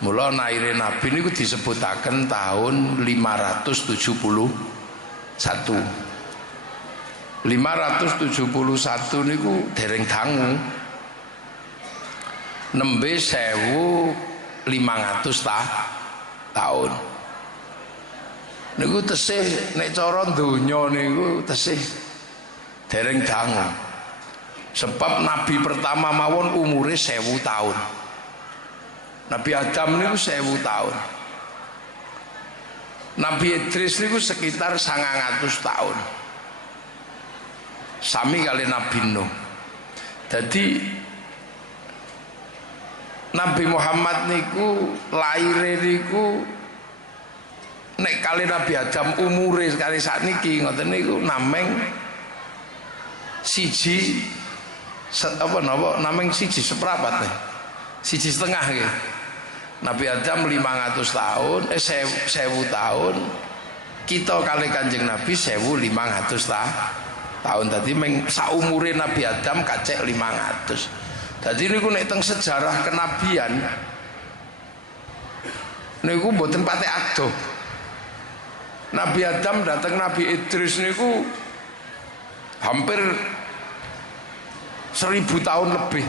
Mula laire Nabi niku disebutaken tahun 571. 571 niku dereng dangu. Nembe 1500 tahun. Niku tesih nek cara donya niku tesih dereng dangu. Sebab Nabi pertama mawon umure 1000 tahun. Nabi Adam niku 1000 tahun. Nabi Idris niku sekitar 900 tahun. Sami kali Nabi Nuh. Jadi Nabi Muhammad niku laire niku nek kali Nabi Adam umure sekali sakniki ngoten niku nameng siji nameng siji seprapat nih. Siji setengah nggih. Nabi Adam 500 tahun, 1000 tahun. Kita kali Kanjeng Nabi 1500 tahun. Tadi saumure Nabi Adam kacek 500. Jadi niku nek teng sejarah kenabian niku mboten pate adoh. Nabi Adam datang Nabi Idris niku hampir 1000 tahun lebih.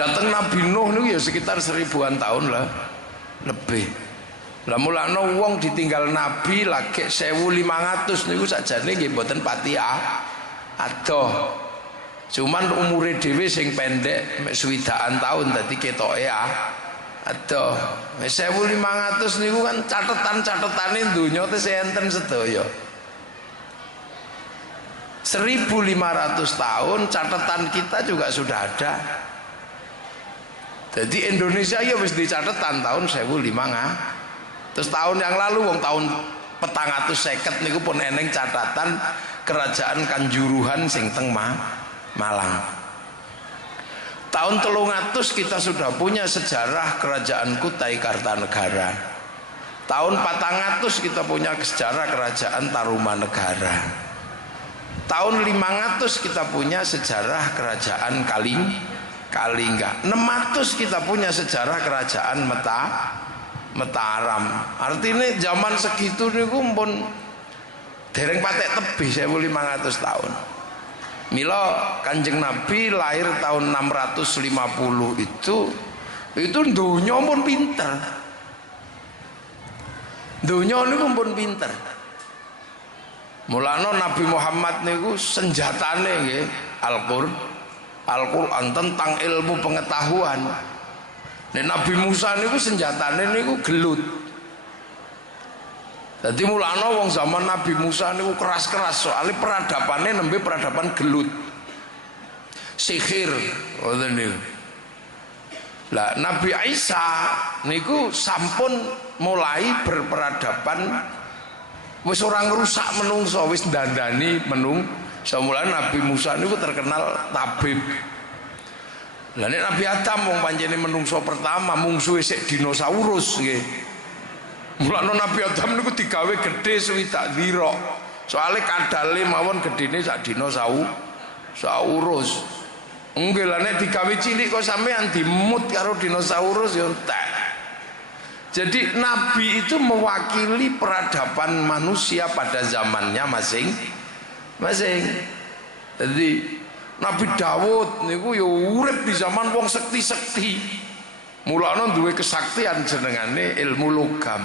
Datang Nabi Nuh niku ya sekitar 1000-an tahun lah lebih. Lah mulane wong ditinggal Nabi lagi 1500 niku sakjane nggih mboten pati adoh. Cuman umure dhewe sing pendek mek 20-an tahun dadi ketoke adoh. 1500 niku kan catetan-catetane donya tesih enten sedaya. 1500 tahun catatan kita juga sudah ada. Jadi Indonesia ya wis dicatetan tahun 1500. Terus tahun yang lalu wong tahun 450 niku pun eneng catatan kerajaan Kanjuruhan sing teng Malang. Tahun 300 kita sudah punya sejarah kerajaan Kutai Kartanegara. Tahun 400 kita punya sejarah kerajaan Tarumanegara. Tahun 500 kita punya sejarah kerajaan Kalingga. 600 kita punya sejarah kerajaan Mataram. Artinya zaman segitu niku pun dereng patek tebih 1500 tahun. Mila Kanjeng Nabi lahir tahun 650 itu donya pun pinter. Donya niku pun pinter. Mulane Nabi Muhammad niku senjatane nggih Al-Qur'an tentang ilmu pengetahuan. Nek Nabi Musa niku senjatane niku gelut. Jadi mulane wong zaman Nabi Musa niku keras-keras soalnya peradabannya nembe peradaban gelut. Sihir ngoten niku. Lah Nabi Isa niku sampun mulai berperadaban wis ora ngrusak menungso, wis ndandani menungso. Mulane Nabi Musa niku terkenal tabib. Lah nek Nabi Adam wong pancene menungso pertama mungsuhe sik dinosaurus nggih. Mulane Nabi Adam niku digawe gedhe swidak dira. Soale kadale mawon gedene sak dinosaurus. Nggih lah nek digawe cilik kok sampean dimut karo dinosaurus ya entek. Jadi Nabi itu mewakili peradaban manusia pada zamannya masing-masing. Jadi Nabi Dawud niku ya urip di zaman wong sekti-sekti. Mulane duwe kesaktian jenengane ilmu logam.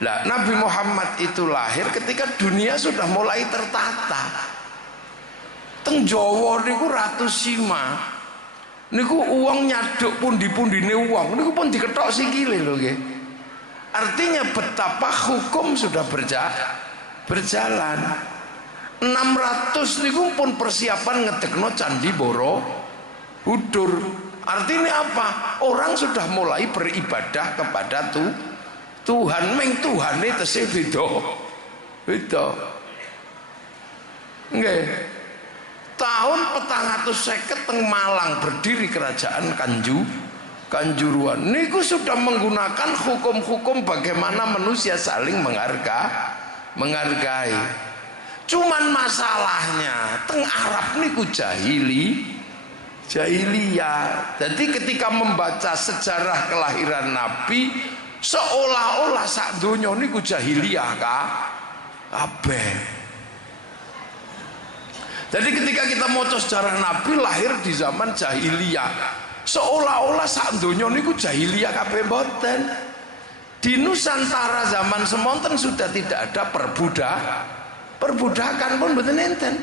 Lah Nabi Muhammad itu lahir ketika dunia sudah mulai tertata. Teng Jawa niku Ratu Sima niku uang nyaduk pundi-pundine uang niku pun diketok sikile lho nggih. Artinya betapa hukum sudah berjalan. 600 niku pun persiapan ngedekno Candi Borobudur. Artinya apa? Orang sudah mulai beribadah kepada Tuhan. Meng Tuhan itu tesih beda. Nggih. Tahun 450 teng Malang berdiri kerajaan Kanjuruhan. Niku sudah menggunakan hukum-hukum bagaimana manusia saling menghargai. Cuman masalahnya teng Arab niku Jahiliyah. Jadi ketika membaca sejarah kelahiran Nabi, seolah-olah sak donya niku jahiliyah kabeh. Jadi ketika kita maca sejarah Nabi lahir di zaman jahiliyah, seolah-olah sak donya niku jahiliyah kabeh mboten. Di Nusantara zaman semonten sudah tidak ada perbudakan pun mboten enten.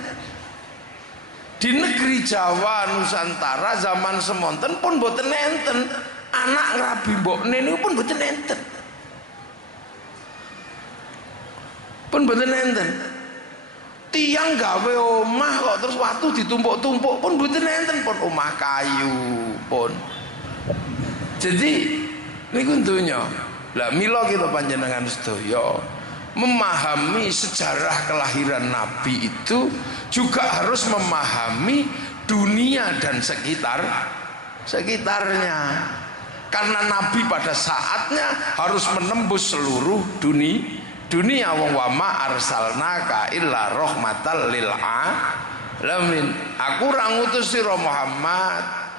Di negeri Jawa Nusantara zaman semonten pun mboten enten. Anak ngrabi mbokne niku pun mboten enten. Pun mboten enten. Tiang gawe omah kok terus watu ditumpuk-tumpuk pun mboten enten, pun omah kayu pun. Jadi niku donya. Lah mila kita panjenengan sedaya memahami sejarah kelahiran Nabi itu juga harus memahami dunia dan sekitarnya. Karena Nabi pada saatnya harus menembus seluruh dunia. Wa ma arsalnaka illa rahmatal lil alamin. Aku ora ngutus sira Muhammad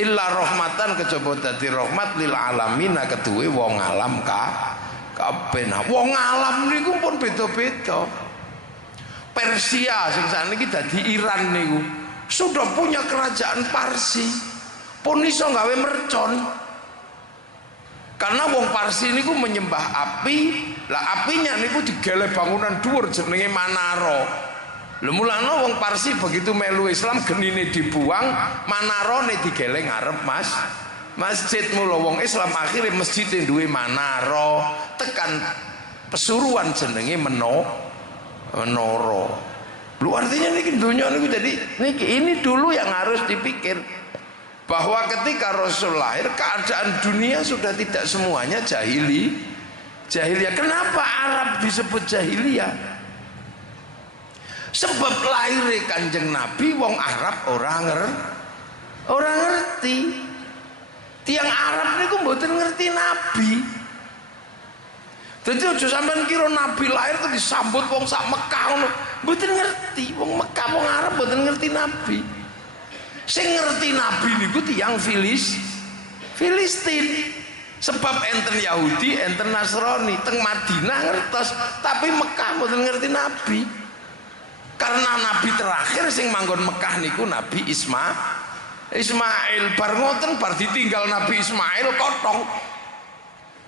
illa rahmatan kejaba dadi rahmat lil alamin keduwe wong alam kabeh. Wong alam niku pun beda-beda. Persia sing sakniki dadi Iran niku sudah punya kerajaan Parsi, pun iso gawe mercon. Karena wong Parsi niku menyembah api, lah apinya niku digele bangunan dhuwur jenenge Manara. Lha mulane wong Parsi begitu melu Islam genine dibuang, manarane digele ngarep masjid. Mula wong Islam akhirnya masjid duwe manara, tekan pesuruan jenenge menara. Lu artinya niki dunia niku jadi niki ini dulu yang harus dipikir bahwa ketika Rasul lahir keadaan dunia sudah tidak semuanya jahiliyah. Kenapa Arab disebut jahiliyah? Sebab lahir Kanjeng Nabi wong Arab orang ngerti. Tiang Arab niku mboten ngerti Nabi. Jadi aja sampean kira Nabi lahir itu disambut wong sak Mekah ngono. Mboten ngerti. Wong Mekah wong Arab mboten ngerti Nabi. Sing ngerti Nabi niku tiang Filistin. Sebab enten Yahudi, enten Nasrani, teng Madinah ngertos, tapi Mekah mboten ngerti Nabi. Karena Nabi terakhir sing manggon Mekah niku Nabi Ismail. Bar ngoten bar ditinggal Nabi Ismail kotong.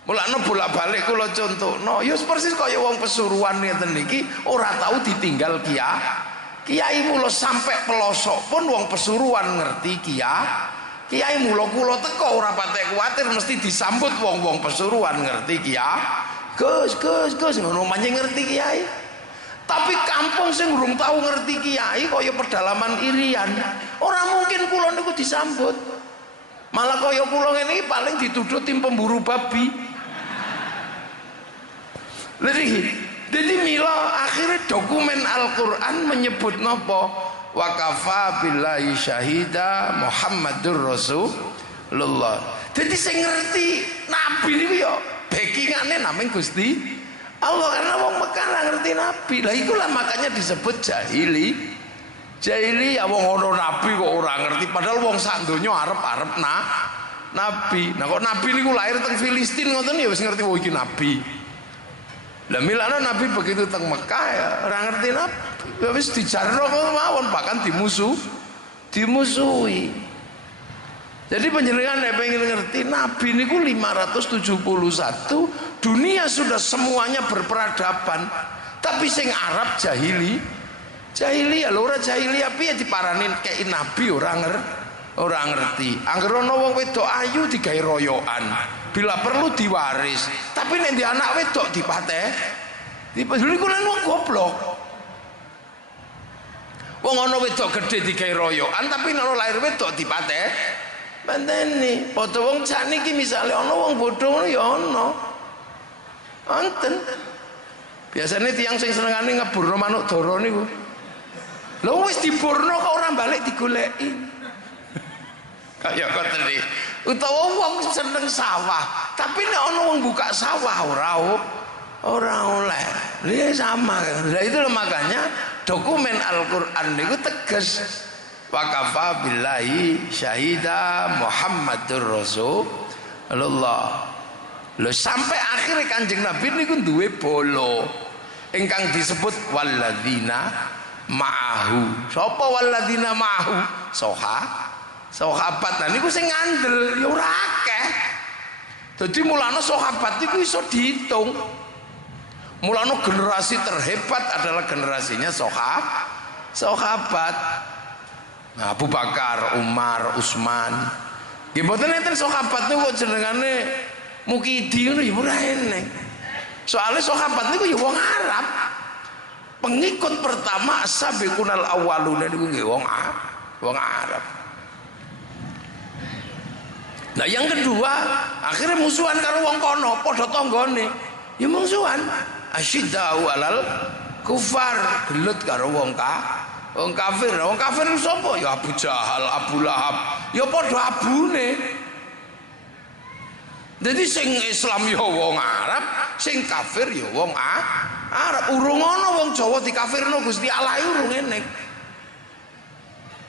Mulane bolak-balik kula contohno, ya persis kaya wong pesuruan ngeten niki ora tahu ditinggal kiai mula sampai pelosok pun wong pesuruan ngerti kiai mula kula teko ora patek kuwatir mesti disambut wong pesuruan ngerti Gus ngono manjing ngerti kiai. Tapi kampung sing urung tahu ngerti kiai kaya pedalaman Irian, ora mungkin kula niku disambut. Malah kaya kula ngene iki paling dituduh tim pemburu babi. Jadi mila akhirnya dokumen Al-Qur'an menyebut napa? Wa kafa billahi syahida Muhammadur Rasulullah. Jadi sing ngerti Nabi niku ya backingane namanya Gusti Allah, karena wong Mekah lah ngerti Nabi. Lah itulah makanya disebut jahiliyah. Wong ono Nabi kok ora ngerti, padahal wong sak donya arep Nabi. Nah kok Nabi niku lahir teng Filistin ngoten ya wis ngerti wong iki Nabi. Lah milane Nabi begitu teng Mekah ya ora ngerti Nabi. Ya wis dijarno mawon bahkan dimusuhi. Jadi panjenengan nek pengen ngerti Nabi niku 571 dunia sudah semuanya berperadaban. Tapi sing Arab jahiliyah lho, ora jahiliyah piye diparani kei Nabi ora ngerti. Angger ana wong wedok ayu digawe royokan, bila perlu diwaris. Tapi nek di anak wedok dipateh. Dipeduli kuwi wong goblok. Wong ana wedok gedhe digawe royokan tapi nek lahir wedok dipateh. Banteni, padha wong sakniki misale ana wong bodho ngono ya ana. Wonten. Biasane tiyang sing senengane ngeburno manuk dara niku. Lha wis diburno kok ora balik digoleki. Kaya ngoten iki. Utawa wong seneng sawah, tapi nek ana wong buka sawah ora oleh. Lha sama. Lah itu makanya dokumen Al-Qur'an niku tegas. wa kafa billahi syahida Muhammadur Rasulullah. Lho sampai akhirnya Kanjeng Nabi niku duwe bolo ingkang disebut walladzina ma'ahu. Sapa walladzina ma'ahu? Sahabat. Nah niku sing ngandel ya ora akeh. Dadi mulane sahabat iku iso dihitung. Mulane generasi terhebat adalah generasinya sahabat. Nah, Abu Bakar, Umar, Utsman. Nggih mboten enten sahabat niku jenengane Mukidi ngono ya ora eneng. Soale sahabat niku ya wong Arab. Pengikut pertama sabiqunal awwaluna niku nggih wong Arab. Nah yang kedua, akhirnya musuhan karo wong kono, padha tanggane. Ya musuhan. Asyiddau alal kufar, gelut karo wong kafir. Wong kafir itu sapa? Ya Abu Jahal, Abu Lahab. Ya padha abune. Jadi sing Islam ya wong Arab, sing kafir ya wong Arab. Urung ana wong Jawa dikafirno Gusti Allah urung eneng.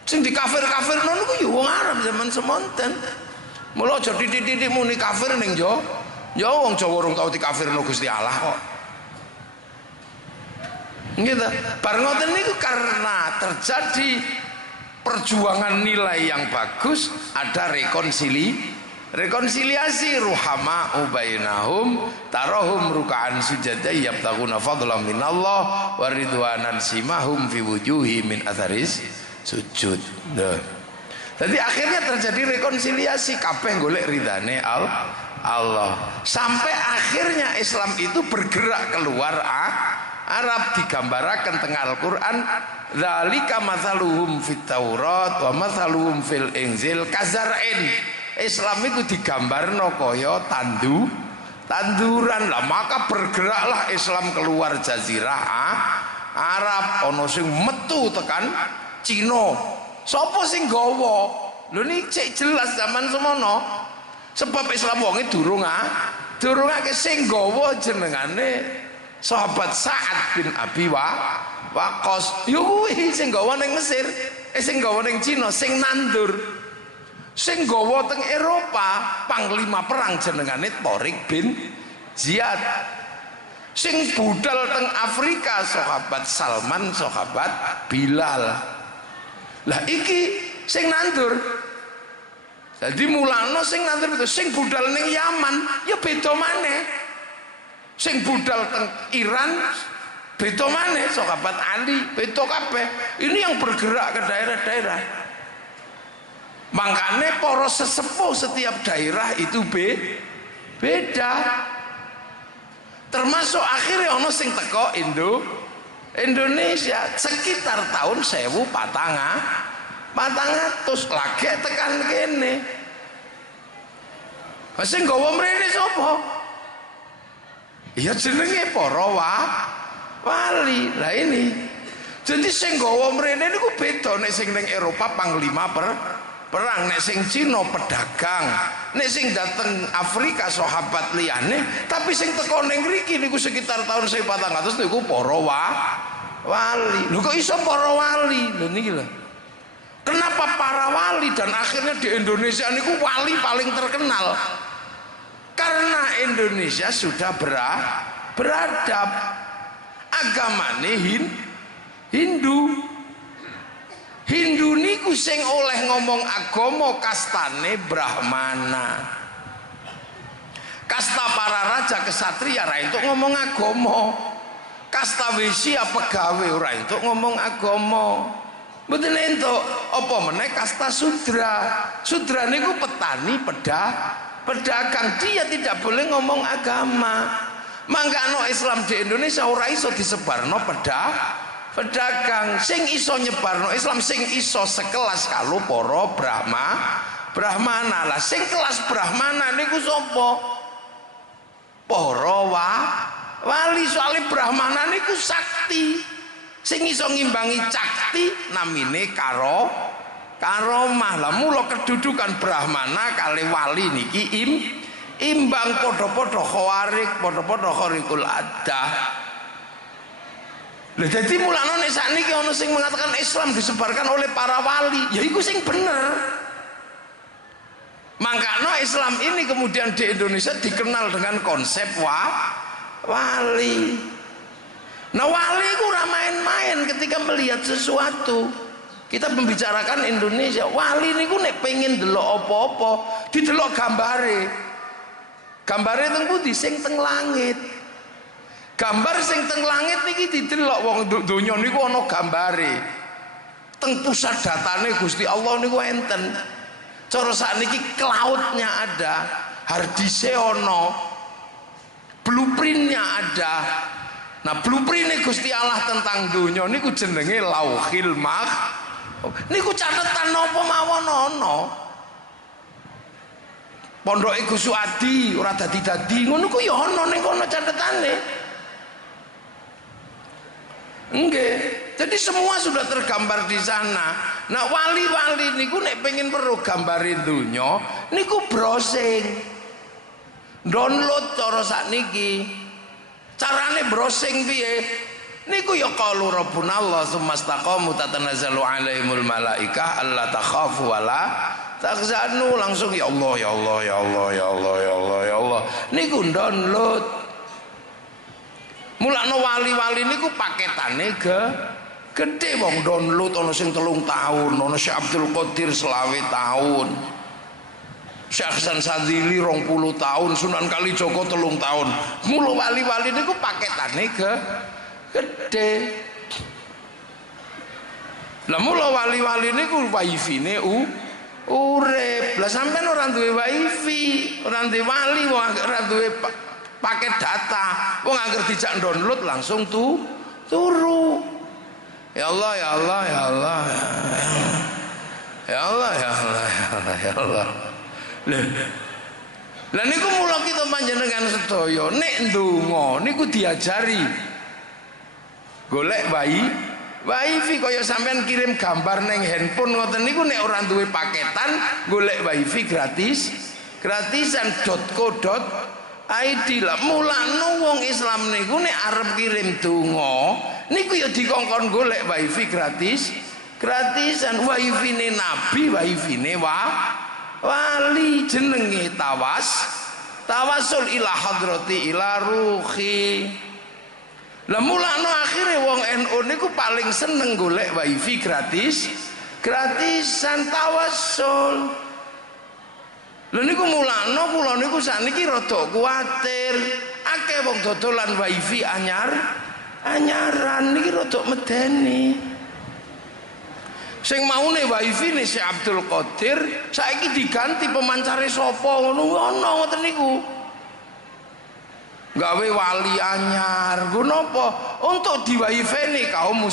Sing dikafir-kafirno niku ya wong Arab zaman semonten. Mula aja titik-titik muni kafir ning Jawa. Ya wong Jawa urung tau dikafirno Gusti Allah kok. Gitu. Bar ngoten niku karena terjadi perjuangan nilai yang bagus, ada rekonsiliasi ruhama ubainahum tarahum ruk'an sujada yabtaguna fadlan minallah wa ridwanan simahum fi wujuhi min atharis sujud. Jadi akhirnya terjadi rekonsiliasi, kabeh golek ridane Allah. Sampai akhirnya Islam itu bergerak keluar Arab, digambaraken teng Al-Qur'an zalika mathaluhum fit Taurat wa mathaluhum fil Injil kazar'in. Islam itu digambarno kaya tanduran lah, maka bergeraklah Islam keluar jazirah Arab. Ono sing metu tekan Cina. Sapa sing gawa? Lho niki cek jelas zaman semono. Sebab Islam wonge durung akeh sing gawa jenengane sahabat Sa'ad bin Abi Waqqas. Yo kuwi sing gawa ning Mesir, sing gawa ning Cina, sing nandur. Sing gawa teng Eropa panglima perang jenengane Tharik bin Ziyad. Sing budal teng Afrika sahabat Salman, sahabat Bilal. Lah iki sing nandur. Jadi mulane sing nandur itu sing budal ning Yaman ya beda maneh. Sing budal teng Iran beda maneh, sahabat Ali beda kabeh. Ini yang bergerak ke daerah-daerah. Makanya para sesepuh setiap daerah itu beda. Termasuk akhirnya ono sing teko Indonesia sekitar tahun 1400 lagi tekan kene. Sing gawa mrene sapa? Ya jenenge para wali. Lah ini. Jadi sing gawa mrene niku beda nek sing ning Eropa panglima perang, nek sing Cina pedagang, nek sing dateng Afrika sahabat liyane, tapi sing teko ning mriki niku sekitar tahun 1400 niku para wali. Lho kok iso para wali? Lho niki lho. Kenapa para wali dan akhirnya di Indonesia niku wali paling terkenal? Karena Indonesia sudah beradab. Agamane Hindu niku sing oleh ngomong agama kastane Brahmana. Kasta para raja kesatria ora entuk ngomong agama. Kasta Wisya pegawe ora entuk ngomong agama. Mboten entuk. Apa meneh kasta Sudra. Sudra niku petani, pedagang, dia tidak boleh ngomong agama. Mangkano Islam di Indonesia ora iso disebarno pedagang. Sing iso nyebarno Islam sing iso sekelas kalau para Brahmana. Lah sing kelas Brahmana niku sapa? Para wali. Soalnya Brahmana niku sakti. Sing iso ngimbangi cakti namine karomah. Lah mula kedudukan Brahmana kali wali niki imbang, padha-padha khawarik, padha-padha kharikul adah. Lah dadi mulane nek sakniki ana sing mengatakan Islam disebarkan oleh para wali, ya iku sing bener. Makanya Islam ini kemudian di Indonesia dikenal dengan konsep wali. Nah wali itu ora main-main ketika melihat sesuatu. Kita membicarakan Indonesia, wali niku nek pengen delok apa-apa, didelok gambare. Gambare teng pundi? Sing teng langit. Gambar sing teng langit niki didelok wong donya niku ana gambare. Teng pusat datane Gusti Allah niku enten. Cara sakniki cloud-nya ada, hard disk-e ana, blueprint-nya ada. Nah, blueprint-e Gusti Allah tentang donya niku jenenge Lauhil Mahfuz. Niku catetan napa mawon ana. Pondoke Gus Suadi ora dadi-dadi, ngono ku ya ana ning kono catetane. Nggih. Jadi semua sudah tergambar di sana. Nah wali-wali niku nek pengen weruh gambare donya niku browsing. Download cara sakniki. Carane browsing piye? Niku ya qalu rabbuna Allah tsumastaqamu tatanazzalu alaihimul malaikah alla takhafu wala tahzanu, langsung ya Allah ya Allah ya Allah ya Allah ya Allah ya Allah. Niku download. Mulane wali-wali niku paketane gede wong download ana sing 3 tahun, ana Syekh Abdul Qadir 20 tahun. Syekh Hasan Sadzili 20 tahun, Sunan Kalijaga 3 tahun. Mula wali-wali niku paketane gede. Lah mula wali-wali niku wifi-ne urip. Lah sampean ora duwe wifi, ora duwe wali, ora duwe paket data. Wong anggere dijak download langsung turu. Ya Allah ya Allah ya Allah ya Allah ya Allah ya Allah ya Allah. Lah niku mula kita panjenengan sedaya nek ndonga niku diajari golek wifi kaya sampean kirim gambar neng handphone ngoten niku nek ora duwe paketan golek wifi gratisan .co.id lah. Mulane wong Islam niku nek arep kirim donga niku ya dikongkon golek wifi gratisan. Wifi-ne nabi, wifi-ne wali, jenenge tawasul ila hadrati ila ruhi. Lah mulane akhire wong NU niku paling seneng golek wifi gratisan tawasul. Lha niku mulane kula niku sakniki rada kuwatir akeh wong dodolan wifi anyaran niki rada medeni. Sing maune wifi ne Syekh Abdul Qadir saiki diganti pemancare sapa ngono ana ngoten niku. Gawe wali anyar. Nggo napa? Untuk di wifi-ne kaum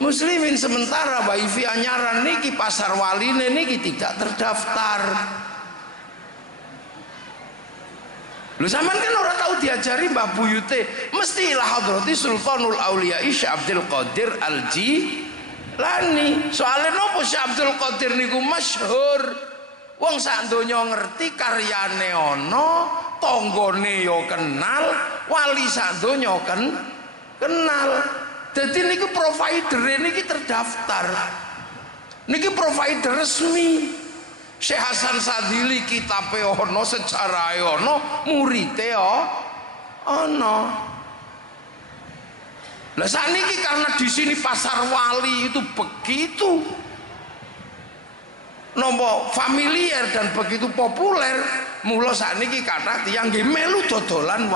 muslimin, sementara wifi anyaran niki pasar waline niki tidak terdaftar. Lu sampean kan orang tahu diajari Mbah Buyute mesti ila hadrati Sultanul Auliya Syekh Abdul Qadir Al-Jilani. Soalnya nopo Syekh Abdul Qadir niku masyhur. Wong sak donya ngerti karyane ana, tanggane ya kenal, wali sak donya kenal. Dadi niku provider niki terdaftar. Niki provider resmi. Syekh Hasan Sadzili kitabe ana, sejarahe ana, murite ana. Lah sakniki karena di sini pasar wali itu begitu nomor familiar dan begitu populer, mula sakniki kathah tiyang nggih melu dodolan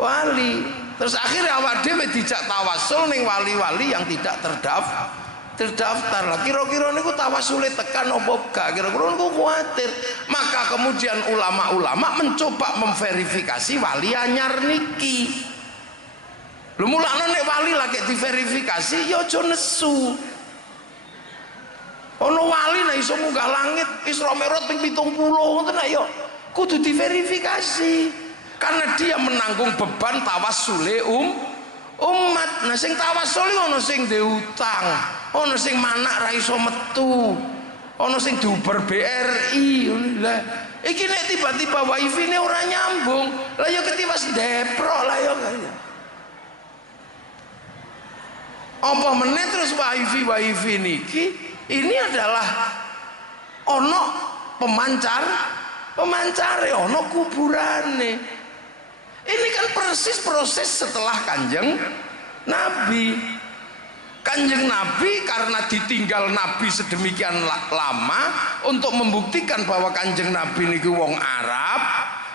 wali. Terus akhirnya awak dhewe dijak tawasul ning wali-wali yang tidak terdaftar lah. Kira-kira niku tawasule tekan apa gak, kira-kira niku kuwatir. Maka kemudian ulama-ulama mencoba memverifikasi wali anyar niki. Lho mulane nek wali lagi diverifikasi ya aja nesu. Ono wali nek iso munggah langit Isra Mi'raj ping 70 ngoten ya kudu diverifikasi karena dia menanggung beban tawasule umat. Nah sing tawasul ono sing ndek utang, ono sing manak ra iso metu, ono sing diuber BRI. Lah iki nek tiba-tiba wifi ne ora nyambung, lah ya ketiwas deprok lah ya. Apa meneh terus wifi niki ini adalah ono pemancare, ono kuburane. Ini kan persis proses setelah Kanjeng Nabi. Kanjeng Nabi karena ditinggal Nabi sedemikian lama untuk membuktikan bahwa Kanjeng Nabi niku wong Arab,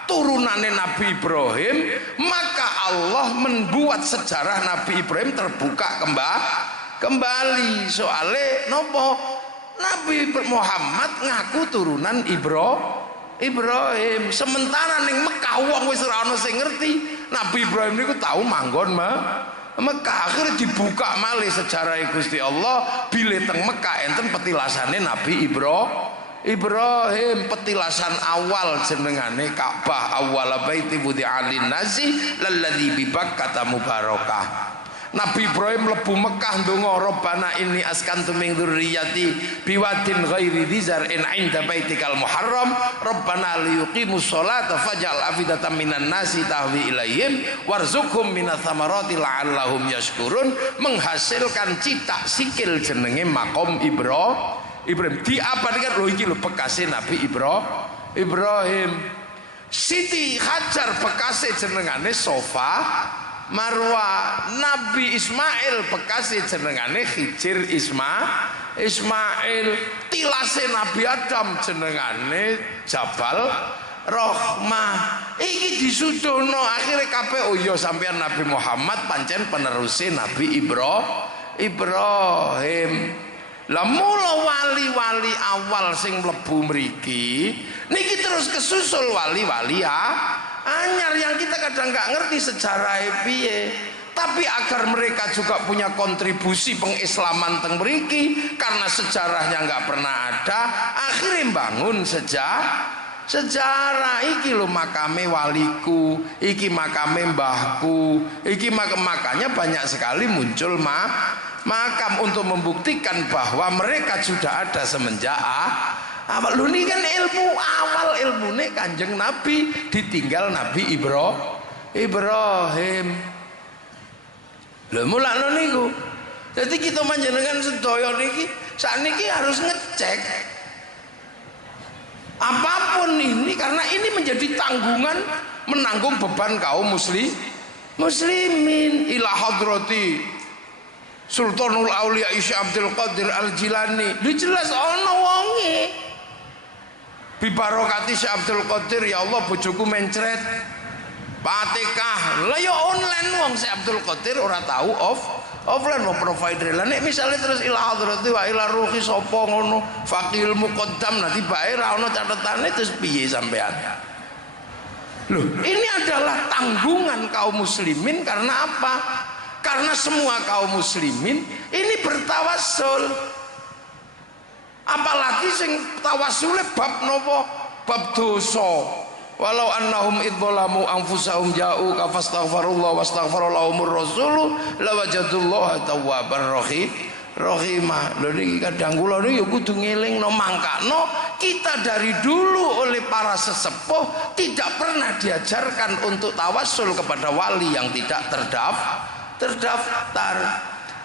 turunannya Nabi Ibrahim, maka Allah membuat sejarah Nabi Ibrahim terbuka kembali. Soale nopo? Nabi Muhammad ngaku turunan Ibrahim. Sementara ning Mekah wong wis ora ana sing ngerti Nabi Ibrahim niku tahu manggon Mekah. Akhirnya dibuka malih sejarah Gusti Allah bile teng Mekah enten petilasane Nabi Ibrahim, petilasan awal jenengane Ka'bah, awwal baiti wudi'a lin-nasi lalladzi bi Bakkah mubarakah. Nabi Ibrahim lebu Mekah ndonga Rabbana inni askantu min dzurriyyati biwadin ghairi dzar'in 'inda baitikal muharram Rabbana liyuqimus sholata faj'al afidatan minan nasi tahwi ilaihim warzuqhum minats tsamarati la'allahum yashkurun, menghasilkan cita sikil jenenge makom Ibrahim diabadikan. Lho iki lho bekase Nabi Ibrahim. Siti Hajar bekase jenengane Sofa Marwa. Nabi Ismail bekasi jenengane Hijir Ismail. Tilase Nabi Adam jenengane Jabal Rahmah. Iki disudono akhirnya kabeh oh iya sampean Nabi Muhammad pancen peneruse Nabi Ibrahim. Lah mula wali-wali awal sing mlebu mriki niki terus kesusul wali-wali anyar yang kita kadang nggak ngerti sejarah piye, tapi agar mereka juga punya kontribusi pengislaman teng mriki karena sejarahnya nggak pernah ada, akhirnya bangun sejarah. Iki lho makame waliku, iki makame mbahku, iki makanya banyak sekali muncul makam untuk membuktikan bahwa mereka sudah ada semenjak awal. Lu ini kan ilmu awal, ilmune Kanjeng Nabi ditinggal Nabi Ibrahim. Lho mulakno niku. Jadi kita panjenengan sedaya niki sakniki harus ngecek apapun ini, karena ini menjadi tanggungan menanggung beban kaum muslimin ila hadrati Sultanul Aulia Isya Abdul Qadir Al-Jilani. Jelas ana wonge bibarokati Syekh Abdul Qadir, ya Allah bojoku mencret Fatihah. Lah ya online wong Syekh Abdul Qadir ora tahu offline mau provider. Lah nek misale terus ila hadrati wa ila ruhi sapa ngono faqihul muqaddam nanti bae ra ono catetane terus piye sampean. Loh, ini adalah tanggungan kaum muslimin. Karena apa? Karena semua kaum muslimin ini bertawassul. Apalagi sing tawasule bab nopo? Bab dosa. Walau annahum idzalamu anfusahum ja'u ka fastaghfirullah wastaghfarallahumur rasul lawajadullaha tawwabar rahimah. Lho niki kadang kula niku ya kudu ngelingno mangkano kita dari dulu oleh para sesepuh tidak pernah diajarkan untuk tawassul kepada wali yang tidak terdaftar.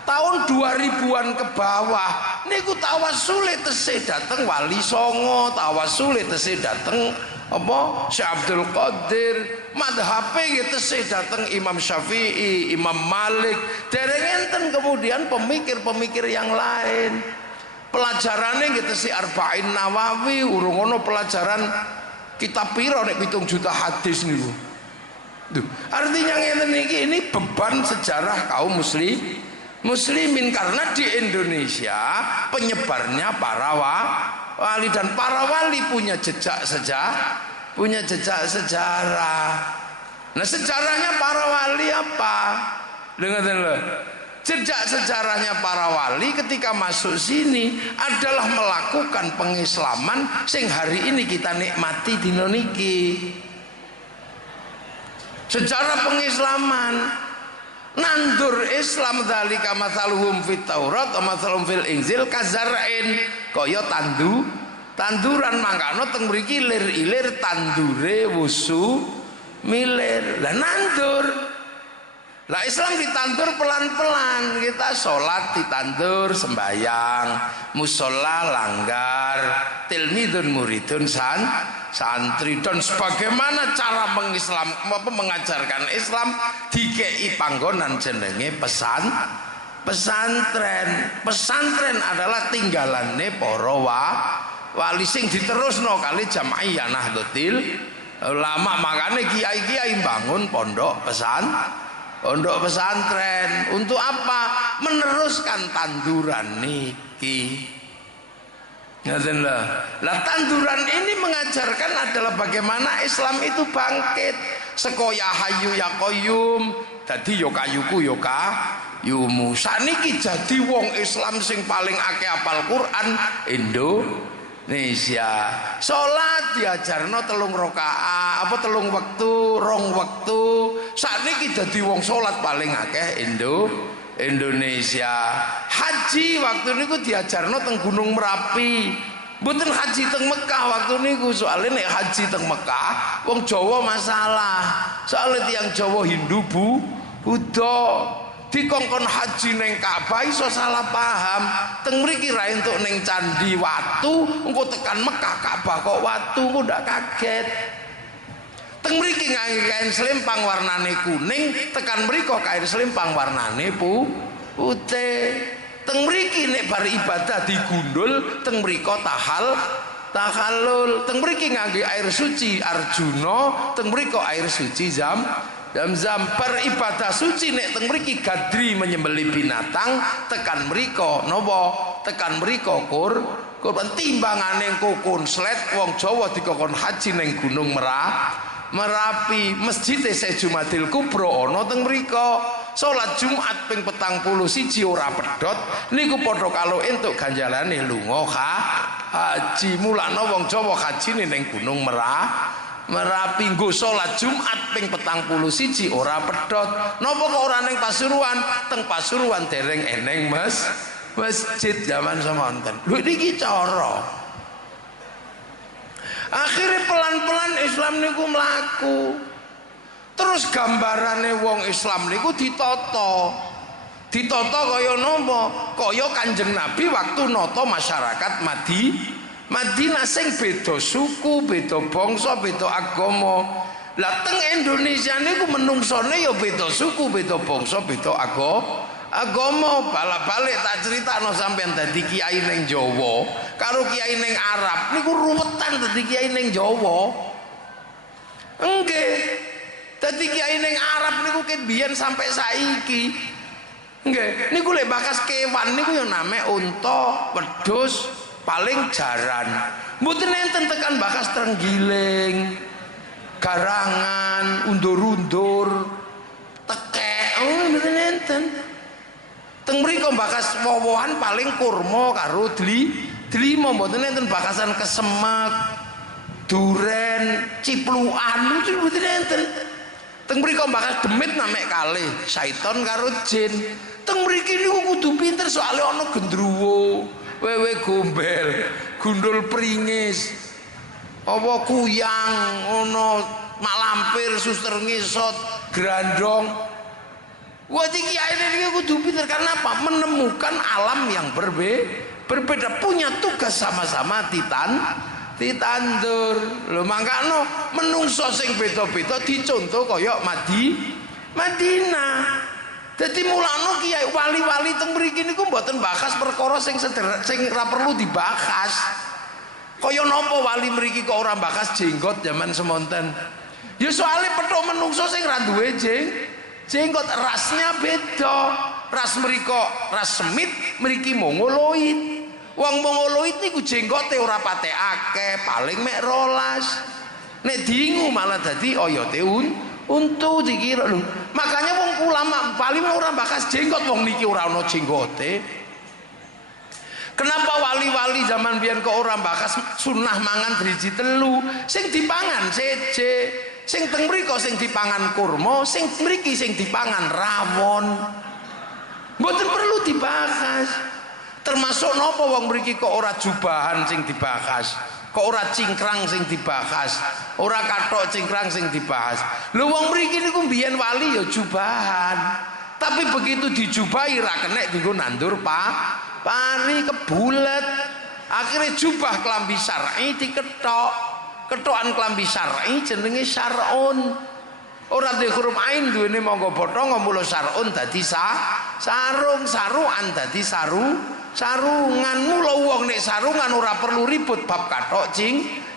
Tahun 2000-an ke bawah niku tawassul tesih dateng Wali Songo, tawassul tesih dateng apa Syekh Abdul Qadir, madhabe nggih tesih dateng Imam Syafi'i, Imam Malik. Dereng enten kemudian pemikir-pemikir yang lain. Pelajarannya nggih tesih Arba'in Nawawi, urung ono pelajaran kitab pira nek 7 juta hadis niku. Duh, artinya ini beban sejarah kaum muslimin karena di Indonesia penyebarnya para wali, dan para wali punya jejak sejarah. Nah, sejarahnya para wali apa? Dengar. Jejak sejarahnya para wali ketika masuk sini adalah melakukan pengislaman sing hari ini kita nikmati di niki. Sejarah pengislaman nandur Islam dzalika mathaluhum fit Taurat wa mathaluhum fil Injil kazar'in kaya tanduran mangkano teng mriki ilir tandure wusu milir. Lah nandur Lah Islam ditandur pelan-pelan, kita sholat ditandur, sembayang, musola langgar, tilmidun muridun santri, dan sebagaimana cara mengajarkan Islam dikei panggonan jenenge pesantren adalah tinggalannya para wali sing diterusno kali Jamaiyah Nahdlatul Ulama. Makanya kiai-kiai bangun pondok pesantren untuk apa? Meneruskan tanduran niki. Ngaten lah tanduran ini mengajarkan adalah bagaimana Islam itu bangkit saka ya hayyu ya qayyum dadi yo kayuku yo kayumu. Saniki jadi wong Islam sing paling akeh hafal Quran Indonesia. Salat diajarno 3 rakaat apa 3 wektu 2 wektu. Saniki dadi wong salat paling akeh Indonesia. Haji waktu niku diajarno teng Gunung Merapi. Mboten haji teng Mekah waktu niku, soalnya nek haji teng Mekah wong Jawa masalah. Soalnya tiang Jawa Hindu Buddha dikongkon haji neng Ka'bah iso salah paham. Teng mriki ra entuk neng candi watu, engko tekan Mekah Ka'bah kok watu, engko ndak kaget. Teng mriki ngangge kain selempang warnane kuning, tekan mriko kain selempang warnane putih. Teng mriki nek bar ibadah digundul, teng mriko tahallul. Teng mriki ngangge air suci Arjuna, teng mriko air suci Zam-zam. Bar ibadah suci nek teng mriki gadri menyembelih binatang, tekan mriko napa? Tekan mriko kurban timbangane kokon slet wong Jawa dikokon haji ning Gunung Merapi. Masjid Jumadil Kubro ana teng mriko. Salat Jumat ping 41 ora pedhot niku padha karo entuk ganjalane lunga haji. Mulane wong Jawa hajine ning Gunung Merapi nggo salat Jumat ping 41 ora pedhot. Napa kok ora ning Pasuruan? Teng Pasuruan dereng eneng masjid zaman semonten. Lho niki cara. Akhirnya pelan-pelan Islam niku mlaku. Terus gambarane wong Islam niku ditata kaya napa? Kaya Kanjeng Nabi waktu nata masyarakat Madinah sing beda suku, beda bangsa, beda agama. Lah teng Indonesia niku menungsone ya beda suku, beda bangsa, beda agama. Balik tak critakno sampean dadi kiai ning Jawa karo kiai ning Arab niku ruwetan dadi kiai ning Jawa. Nggih. Dadi kiai ning Arab niku ket biyen sampai saiki. Nggih, niku lek bakas kewan niku ya name unta, wedhus, paling jaran. Mboten enten tekan bakas trenggiling, garangan, undur-undur, tekek. Oh, mboten enten. Teng mriko bakas wowohan paling kurma karo delima, mboten enten bakasan kesemek, duren, ciplukan, mboten enten. Teng mriko bakas demit namek kalih, syaiton karo jin. Teng mriki niku kudu pinter soalnya ana gendruwo, wewe gombel, gundul pringis, apa kuyang, ana mak lampir, suster ngisot, grandong. Wah iki kiai niku kudu pinter karena apa? Menemukan alam yang berbeda, punya tugas sama-sama ditandur. Lho mangkano menungso sing beda-beda dicontoh kaya Madinah. Dadi mulane kiai wali-wali teng mriki niku mboten bahas perkara sing ora perlu dibahas. Kaya napa wali mriki kok ora bahas jenggot zaman semonten? Ya soalnya petuk menungso sing ra duwe jenggot rasnya beda. Ras mriko ras semit, mriki mongoloid. Wong mongoloid niku jenggote ora pate akeh, paling mek 12. Nek dingu malah dadi oyote untu dikira lho. Makanya wong ulama paling ora bakas jenggot, wong niki ora ana jenggote. Kenapa wali-wali zaman biyen kok ora bakas sunah mangan driji telu? Sing dipangan seje, sing teng mriko sing dipangan kurma, sing mriki sing dipangan rawon. Mboten perlu dibahas. Termasuk napa wong mriki kok ora jubahan sing dibahas, kok ora cingkrang sing dibahas, ora kathok cingkrang sing dibahas. Lho wong mriki niku mbiyen wali ya jubahan, tapi begitu dijubahi ra kenek dienggo nandur pari kebulet. Akhirnya jubah klambi syar'i diketok, ketokan klambi syar'i jenenge syar'un. Ora duwe huruf ain duwene monggo bothong mula sarun dadi sarung, saruan dadi sarungan. Mula wong nek sarungan ora perlu ribut bab kathok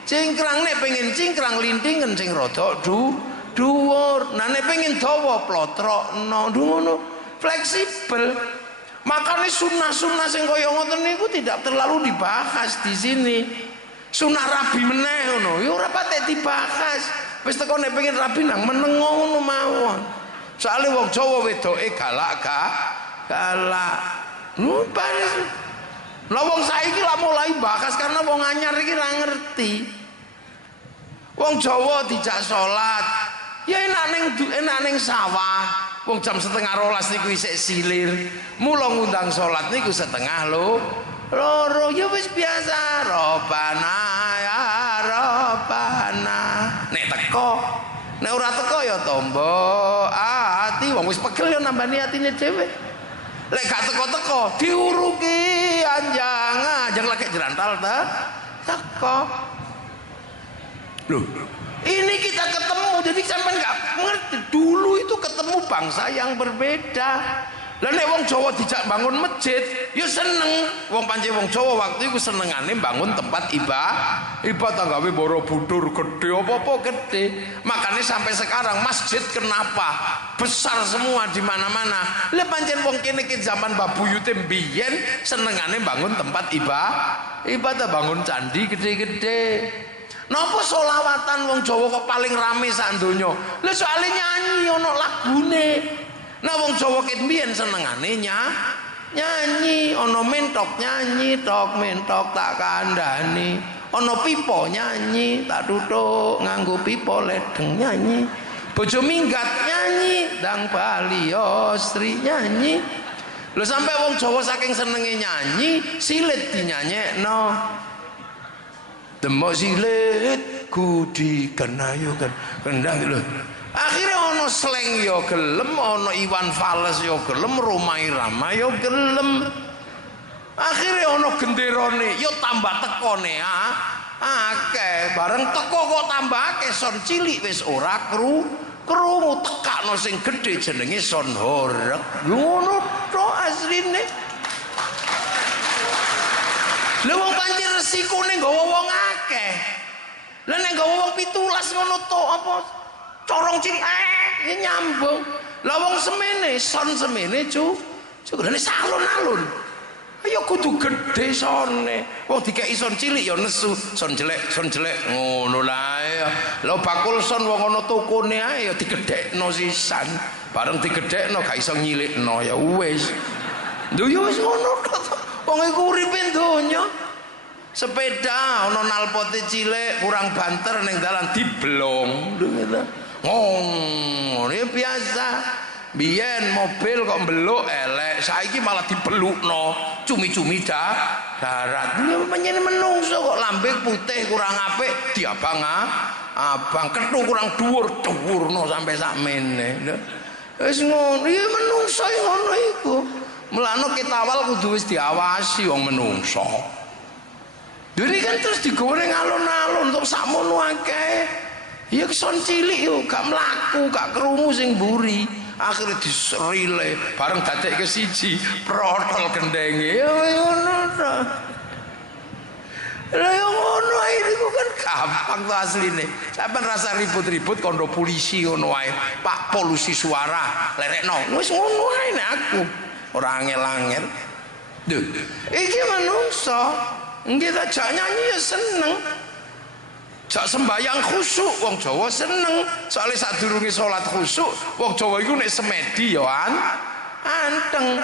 cingkrang. Nek pengen cingkrang lintingen sing rada dhuwur. Nah nek pengen dawa plotrokno ngono, fleksibel. Makanya sunnah-sunnah sing kaya ngoten niku tidak terlalu dibahas di sini. Sunnah rabi meneh ngono ya ora patek dibahas. Wis teko nek pengen rabi nang meneng ngono mawon. Soale wong Jawa wedoke galak. Panis. Lah wong saiki lak mulai bahas karena wong anyar iki ra ngerti. Wong Jawa dijak salat, ya enak ning sawah. Wong jam 11:30 niku isih silir. Mula ngundang salat niku setengah loro ya wis biasa. Robana ya Robana. Nek teko, nek ora teko ya tombo ati wong wis pegel ya nambani atine dhewe. Lek gak teko-teko diuruki anjang lagi jerantal teko. Loh, ini kita ketemu jadi sampean gak ngerti. Dulu itu ketemu bangsa yang berbeda. Lah nek wong Jawa dijak bangun masjid, ya seneng. Wong pancen wong Jawa waktu iku senengane bangun tempat ibadah gawe Borobudur gede apa-apa gede. Makanya sampai sekarang masjid kenapa besar semua di mana-mana. Lah pancen wong kene ki zaman babuyute mbiyen senengane bangun tempat ibadah, bangun candi gede-gede. Napa solawatan wong Jawa kok paling rame sak donya? Lah soalé nyanyi ana lagune. Nah wong Jawa ket mbiyen senengane nyanyi, ana mentok nyanyi, tok mentok tak kandhani. Ana pipa nyanyi, tak tutuk nganggo pipa ledeng nyanyi. Bojo minggat nyanyi, dang bali ostri nyanyi. Lho sampai wong Jawa saking senenge nyanyi, silit dinyanyekno. Demok silit kudi kenayokan kendang lho. Akhirnya ono Sleng yo gelem, ono Iwan Fals yo gelem, Romai Rama yo gelem. Akhirnya ono genderone yo tambah tekone akeh. Bareng teko kok tambah akeh, son cilik wis ora krungu tekakno sing gedhe jenenge son horeg. Ngono tok asline. Lha wong pancen resikone nggawa wong akeh. Lah nek nggawa wong 17 ngono tok apa corong cilik nyambung. Lah wong semene son semene cukurane salon-alun. Ayo kudu gede sone. Wong dikeki son cilik ya nesu, son jelek ngono lah ya. Lah bakul son wong ana tokone ae ya digedhekno sisan. Bareng digedhekno gak iso nyilikno ya wis. Lho ya wis ngono tok. Wong iku uripe donya. Sepeda ana nalpote cilik kurang banter ning dalan diblong. Lho ngono. Ini biasa. Biyen mobil kok mbeluk elek, saiki malah dibelukno cumi-cumi darat. Menyen menungso kok lambe putih kurang apik diabang abang, kethu kurang dhuwur-dhuwurno sampai sakmene. Wis ngono, ya menungso ngono iku. Mulane kita awal kudu wis diawasi wong menungso. Dene kan terus digoreng alun-alun untuk sakmono akeh. Ya son cilik yo gak mlaku, gak krungu sing mburi. Akhirnya diserile bareng dadekke siji protol gendenge. Ya ngono to. Lah yo ngono ae niku kan gampang to asline. Sampeyan rasa ribut-ribut kondo polisi ngono wae. Pak polusi suara, lerekno. Wis ngono ae nek aku. Ora angel-angel. Duh, iki manungsa. Nggih ta jak nyanyi ya seneng. Jak sembayang khusyuk wong Jawa seneng. Soale sadurunge salat khusyuk wong Jawa iku nek semedi ya anteng.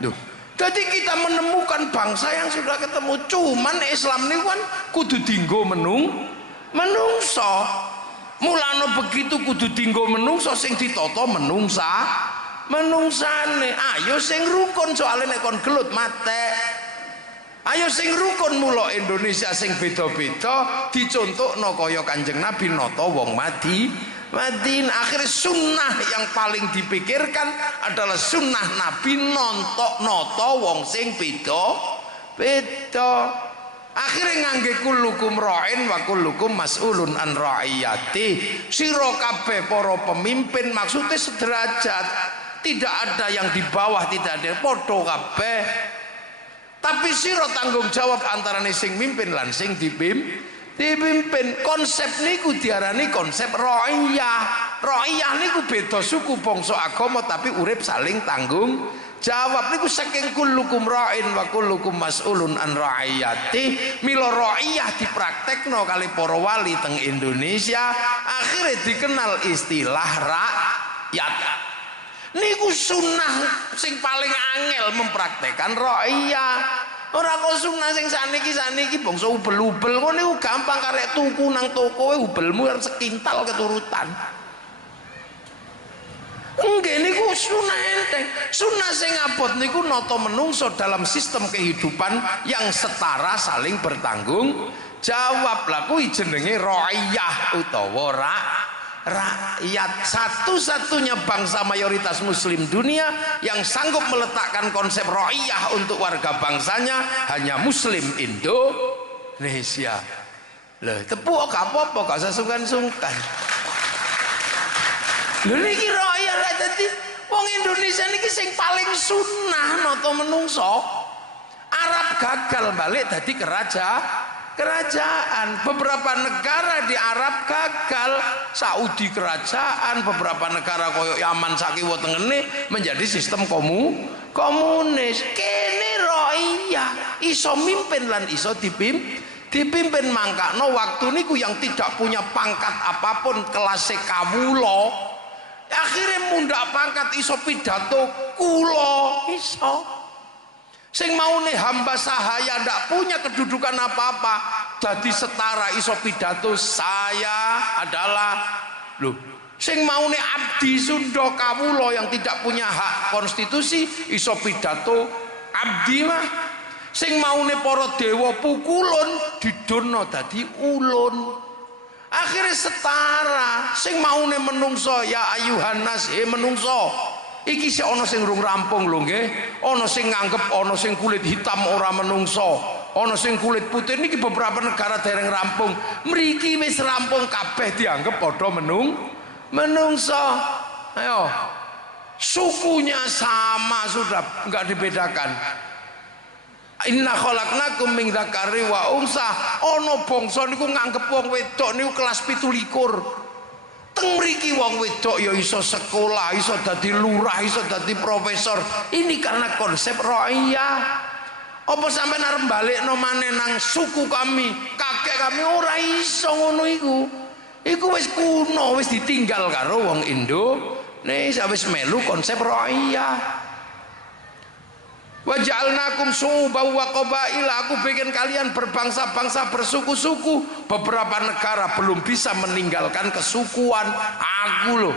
Duh. Jadi kita menemukan bangsa yang sudah ketemu. Cuman Islam ini kan kudu dinggo menungso. Mulane begitu kudu dinggo menungso sing ditata menungsane. Ayo sing rukun soalnya nek kon gelut mate. Ayo sing rukun mula Indonesia sing beda-beda dicontohno kaya Kanjeng Nabi nata wong Madinah. Akhirnya sunnah yang paling dipikirkan adalah sunnah Nabi nata wong sing beda. Akhirnya ngangge kullukum ra'in wa kullukum mas'ulun an ra'iyati. Sira kabeh para pemimpin maksudnya sederajat. Tidak ada yang di bawah, tidak ada padha kabeh. Tapi sira tanggung jawab antarane sing mimpin lan sing dipimpin. Konsep niku diarani konsep ra'iyah. Ra'iyah niku beda suku bangsa agama tapi urip saling tanggung jawab. Niku saking kullukum ra'in wa kullukum mas'ulun an ra'iyati. Mila ra'iyah dipraktekno kali para wali teng Indonesia, akhirnya dikenal istilah rakyat. Niku sunnah sing paling angel mempraktekkan ra'iyah. Ora kok sunnah sing saniki bangsa ubel-ubel kok niku gampang karek tuku nang toko ubelmu sekintal keturutan. Nggih niku sunah enteng. Sunah sing abot niku nata menungso dalam sistem kehidupan yang setara saling bertanggung jawab. Lah kuwi jenenge ra'iyah utawa rakyat. Satu-satunya bangsa mayoritas muslim dunia yang sanggup meletakkan konsep ra'iyah untuk warga bangsanya hanya muslim Indonesia. Loh, tepuk gak apa-apa, gak usah sungkan-sungkan. Lho niki ra'iyah lah dadi wong Indonesia niki sing paling sunnah nata menungso. Arab gagal balik dadi kerajaan. Beberapa negara di Arab gagal. Saudi kerajaan, beberapa negara koyo Yaman sakiwa tengene menjadi sistem komunis. Kene ra'iyah iso mimpin lan iso dipimpin mangkakno waktu niku yang tidak punya pangkat apapun kelas kawula akhirnya mundak pangkat iso pidato kula iso. Sing maune hamba sahaya ndak punya kedudukan apa-apa jadi setara iso pidato saya adalah loh. Sing maune abdi sunda kawula yang tidak punya hak konstitusi iso pidato abdi mah. Sing maune para dewa pukulun didono dadi ulun. Akhirnya setara. Sing maune menungso ya ayuhan nas menungso. Iki sik ana sing rung rampung lho nggih. Ana sing nganggep ana sing kulit hitam ora menungso. Ana sing kulit putih niki beberapa negara dereng rampung. Mriki wis rampung kabeh dianggep padha menungso. Ayo. Sukunya sama sudah enggak dibedakan. Inna khalaqnakum min dzakari wa unsa. Ana bangsa niku nganggep wong wedok niku kelas 17. Teng mriki wong wedok ya iso sekolah, iso dadi lurah, iso dadi profesor. Ini karena konsep ra'iyah. Apa sampean arep balekno maneh nang suku kami, kakek kami ora iso ngono iku. Iku wis kuno, wis ditinggal karo wong Indonesia wis melu konsep ra'iyah. Wa ja'alnakum syu'uban wa qabaila. Aku bikin kalian berbangsa-bangsa, bersuku-suku. Beberapa negara belum bisa meninggalkan kesukuan. Aku loh.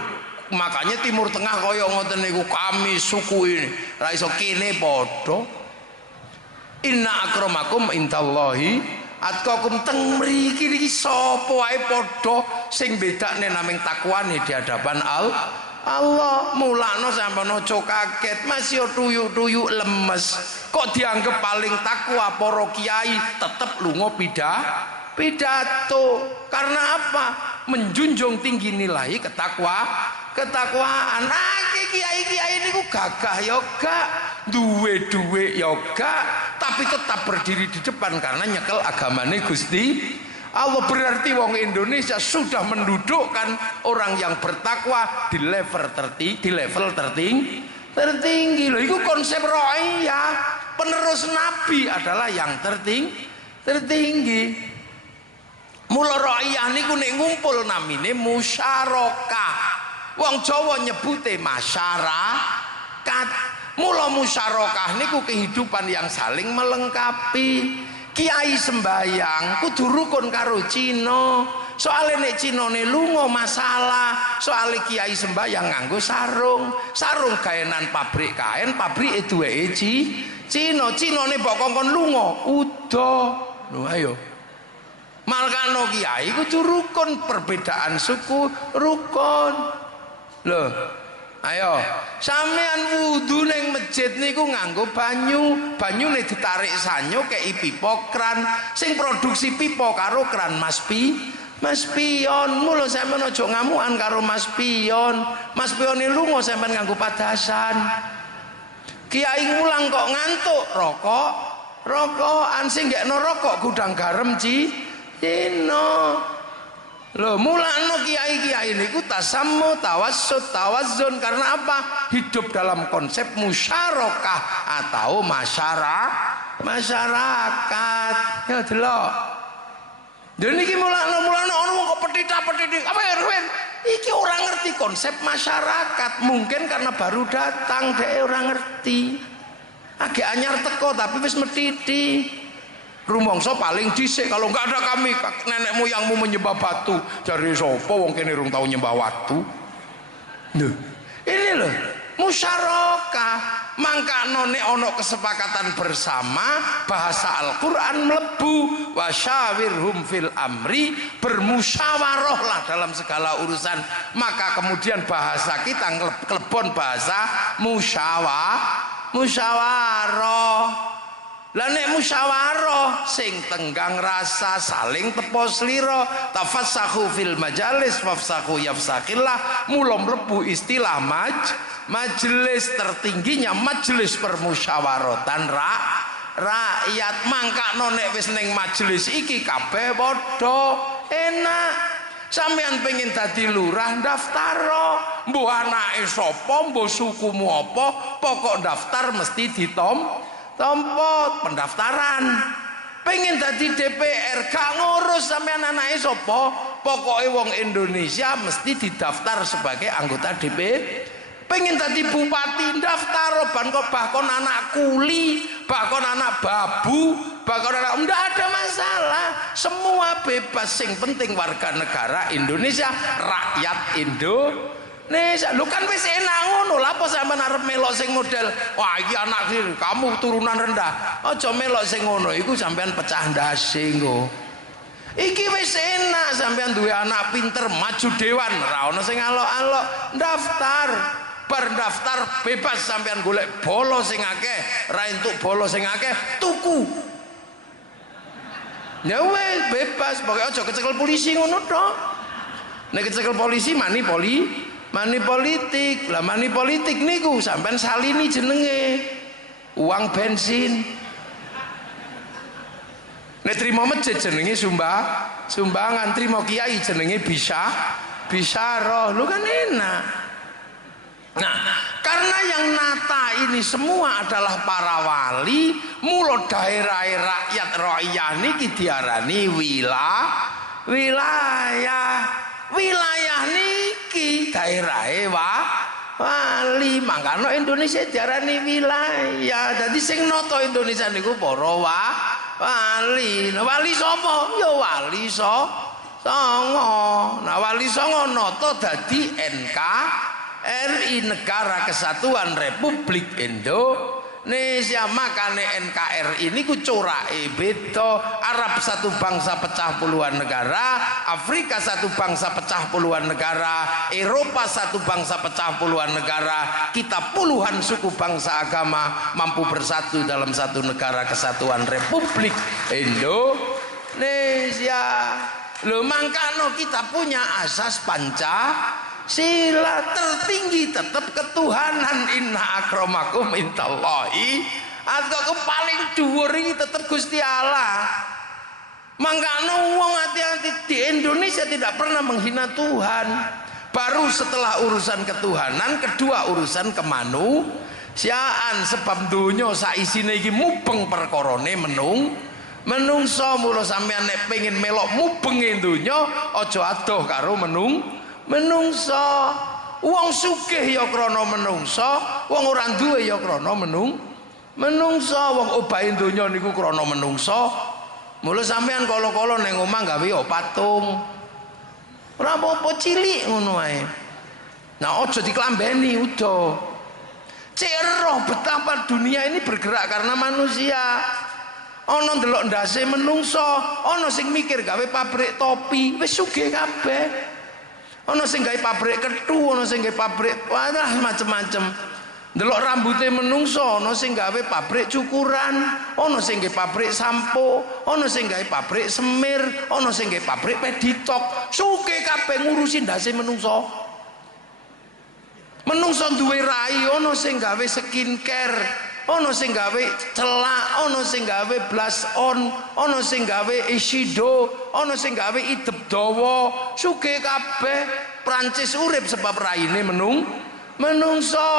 Makanya Timur Tengah kaya ngoten niku kami suku ini. Ra iso kene padha. Inna akramakum indallahi atqakum. Teng mriki iki sapa wae padha sing bedakne namung takwane di hadapan Allah. Mulakno sampeyan aja kaget, Mas yo tuyuk-tuyuk lemes. Kok dianggap paling takwa para kiai tetep lunga pidato. Karena apa? Menjunjung tinggi nilai ketakwaan. Kiai-kiai niku gagah ya gak, duwe ya gak, tapi tetap berdiri di depan karena nyekel agamane Gusti Allah. Berarti wong Indonesia sudah mendudukkan orang yang bertakwa di level tertinggi. Loh, itu konsep ra'iyah. Penerus Nabi adalah yang tertinggi. Mula ra'iyah niku nek ngumpul namine musyarakah. Wong Jawa nyebute masyarakat. Mula musyarakah niku kehidupan yang saling melengkapi. Kiai sembayang kudu rukun karo Cina, Soale nek Cinane lunga masalah. Soale kiai sembahyang nganggo sarung. Sarung gaenan pabrik kain, pabrike duweke Cina. Cinane mbok kongkon lunga uda. Lho ayo. Malkano kiai kudu rukun, perbedaan suku rukun. Lho, ayo, sampean wudu ning masjid niku nganggo banyune ditarik sanyo kei pipa kran, sing produksi pipa karo kran Mas Pion. Mula sampean aja ngamukan karo Mas Pion. Mas Pione lunga sampean nganggo padasan. Kiai mulang kok ngantuk, rokokan sing gekno rokok gudang garam Cino. Loh, mulakno kiai-kiai niku tasammu, tawassut, tawazzun karena apa? Hidup dalam konsep musyarakah atau masyarakat. Ya delok. Lha niki mulakno ono kok petita-petitik. Apa ya, Ruwen? Iki orang ngerti konsep masyarakat. Mungkin karena baru datang dhek ora ngerti. Agak anyar teko tapi wis metiti. Rumangsa paling dhisik kalau enggak ada kami nenek moyangmu menyembah batu. Jare sapa wong kene rung tau nyembah watu. Lho, ini loh musyarakah. Mangkano nek ana kesepakatan bersama bahasa Al-Qur'an mlebu wasyawirhum fil amri, bermusyawarahlah dalam segala urusan. Maka kemudian bahasa kita klebon bahasa musyawarah. Lah nek musyawarah sing tenggang rasa, saling tepo slira, tafassahu fil majalis fafsahu yafsakillah. Mula mlebu istilah majelis, tertingginya majelis permusyawaratan rakyat. Mangkano nek wis ning majelis iki kabeh padha enak. Sampeyan pengen dadi lurah daftaro, mbuh anake sapa, mbuh sukumu apa, pokok daftar mesti ditompo pendaftaran. Pengen dadi DPR gak ngurus sampean anake sapa, pokoke wong Indonesia mesti didaftar sebagai anggota DPR. Pengen dadi bupati daftar, bahkan anak kuli, bahkan anak babu, bahkan anak ndak ada masalah, semua bebas. Sing penting warga negara Indonesia, rakyat Indonesia. Lu kan wis enak ngono, lha apa sampean arep melok sing model wah iki anak kamu turunan rendah. Aja melok sing ngono iku sampean pecah ndase engko. Iki wis enak sampean duwe anak pinter maju dewan, ora ono sing alok-alok, daftar. Bar daftar bebas sampean golek bolo sing akeh, ra entuk bolo sing akeh tuku. Ya wis bebas, pokoke aja kecekel polisi ngono tok. Nek kecekel polisi mani politik. Lah mani politik niku sampean salini jenenge uang bensin. Nek trimo masjid jenenge sumbangan, trimo kiai jenenge bisyarah. Lu kan enak. Nah, karena yang nata ini semua adalah para wali, mula daerah rakyat ra'iyah niki diarani wilayah niki daerahe wali. Mangkano Indonesia diarani wilayah. Dadi sing nata Indonesia niku para wali. Nah, wali sapa? Ya wali Songo. Nah, wali Songo nata dadi NKRI, Negara Kesatuan Republik Indonesia. Makane NKRI ini ku corake beda. Arab satu bangsa pecah puluhan negara, Afrika satu bangsa pecah puluhan negara, Eropa satu bangsa pecah puluhan negara. Kita puluhan suku bangsa agama mampu bersatu dalam satu negara kesatuan Republik Indonesia. Lho mangkano kita punya asas Pancasila, tertinggi tetap ketuhanan. Inna akramakum indallahi atqakum, paling dhuwur iki tetap Gusti Allah. Mangkano wong hati-hati di Indonesia tidak pernah menghina Tuhan. Baru setelah urusan ketuhanan, kedua urusan kemanusiaan. Sebab donya sak isine iki mubeng perkorone menungso. Mula sampeyan nek pengin melok mubenge donya aja adoh karo menungso. Wong sugih ya krana menungso, wong ora duwe ya krana menungso. Wong obahe donya niku krana menungso. Mula sampeyan kala-kala ning omah gawe patung. Ora apa-apa cilik ngono ae. Nah, aja diklambeni udah. Cek roh betapa dunia ini bergerak karena manusia. Ana ndelok ndase menungso, ana sing mikir gawe pabrik topi, wis sugih kabeh. Ana sing gawe pabrik kethu, ana sing gawe pabrik walah macem-macem. Ndelok rambute menungso, ana sing gawe pabrik cukuran, ana sing gawe pabrik sampo, ana sing gawe pabrik semir, ana sing gawe pabrik peditok. Sugih kabeh ngurusi ndase menungso. Menungso duwe rai, ana sing gawe skincare, ana sing gawe celak, ana sing gawe blush on, ana sing gawe eyeshadow, ana sing gawe idep dawa. Sugih kabeh. Prancis urip sebab raine menungso.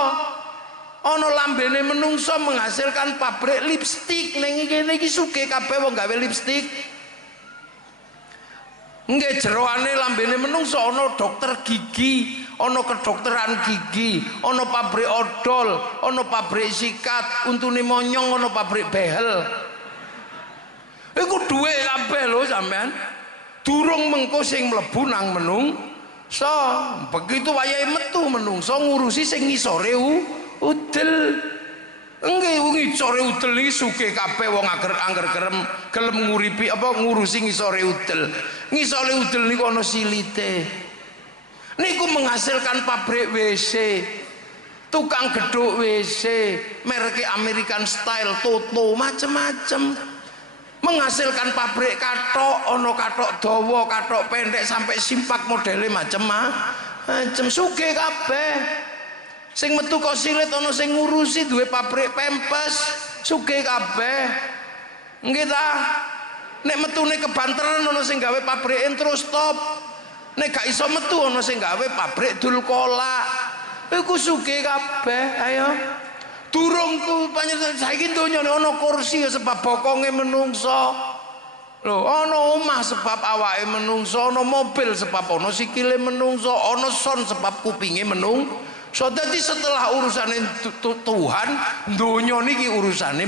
Ana lambene menungso menghasilkan pabrik lipstik. Ning kene iki sugih kabeh wong gawe lipstik. Nggih jeroane lambene menungso ana dokter gigi, ana kedokteran gigi, ana pabrik odol, ana pabrik sikat, untune monyong, ana pabrik behel. Iku duwe kabeh lho sampean. Durung mengko sing mlebu nang menungso. Begitu wayahe metu menungso ngurusi sing ngisore udel. Nggih ngisore udel iki sugih kabeh wong angger gelem nguripi apa ngurusi ngisore udel. Ngisore udel niku ana silite. Niku menghasilkan pabrik WC, tukang gedhuk WC, merek American Style, Toto, macem-macem. Menghasilkan pabrik kathok, ana kathok dawa, kathok pendek sampai simpak modele macem-macem. Sugih kabeh. Sing metu kok silit ana sing ngurusi duwe pabrik pempes, sugih kabeh. Nggih ta? Nek metune kebanteran ana sing gawe pabrik Introstop. Nek gak iso metu ana sing gawe pabrik dul kolak. Iku sugih kabeh. Ayo. Durung ku panjenengan saiki donya ana kursi ya sebab bokonge menungso. Lho, ana omah sebab awake menungso, ana mobil sebab ana sikile menungso, ana son sebab kupinge menungso. So dadi setelah urusane Tuhan, donya niki urusane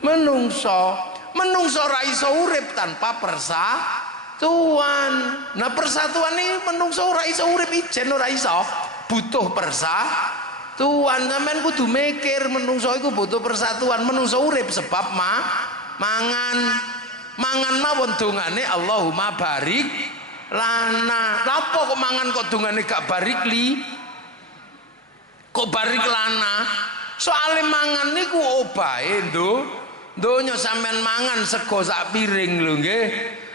menungso. Menungso ora iso urip tanpa persatuan. Nah, persatuan iki menungso ora iso urip ijen, ora iso. Butuh persatuan. Sampeyan kudu mikir menungso iku butuh persatuan. Menungso urip sebab mangan mawon dongane Allahumma barik lana. Napa kok mangan kok dongane gak barik li? Kok barik lana? Soale mangan niku obahe donya sampean mangan sego sak piring lho nggih.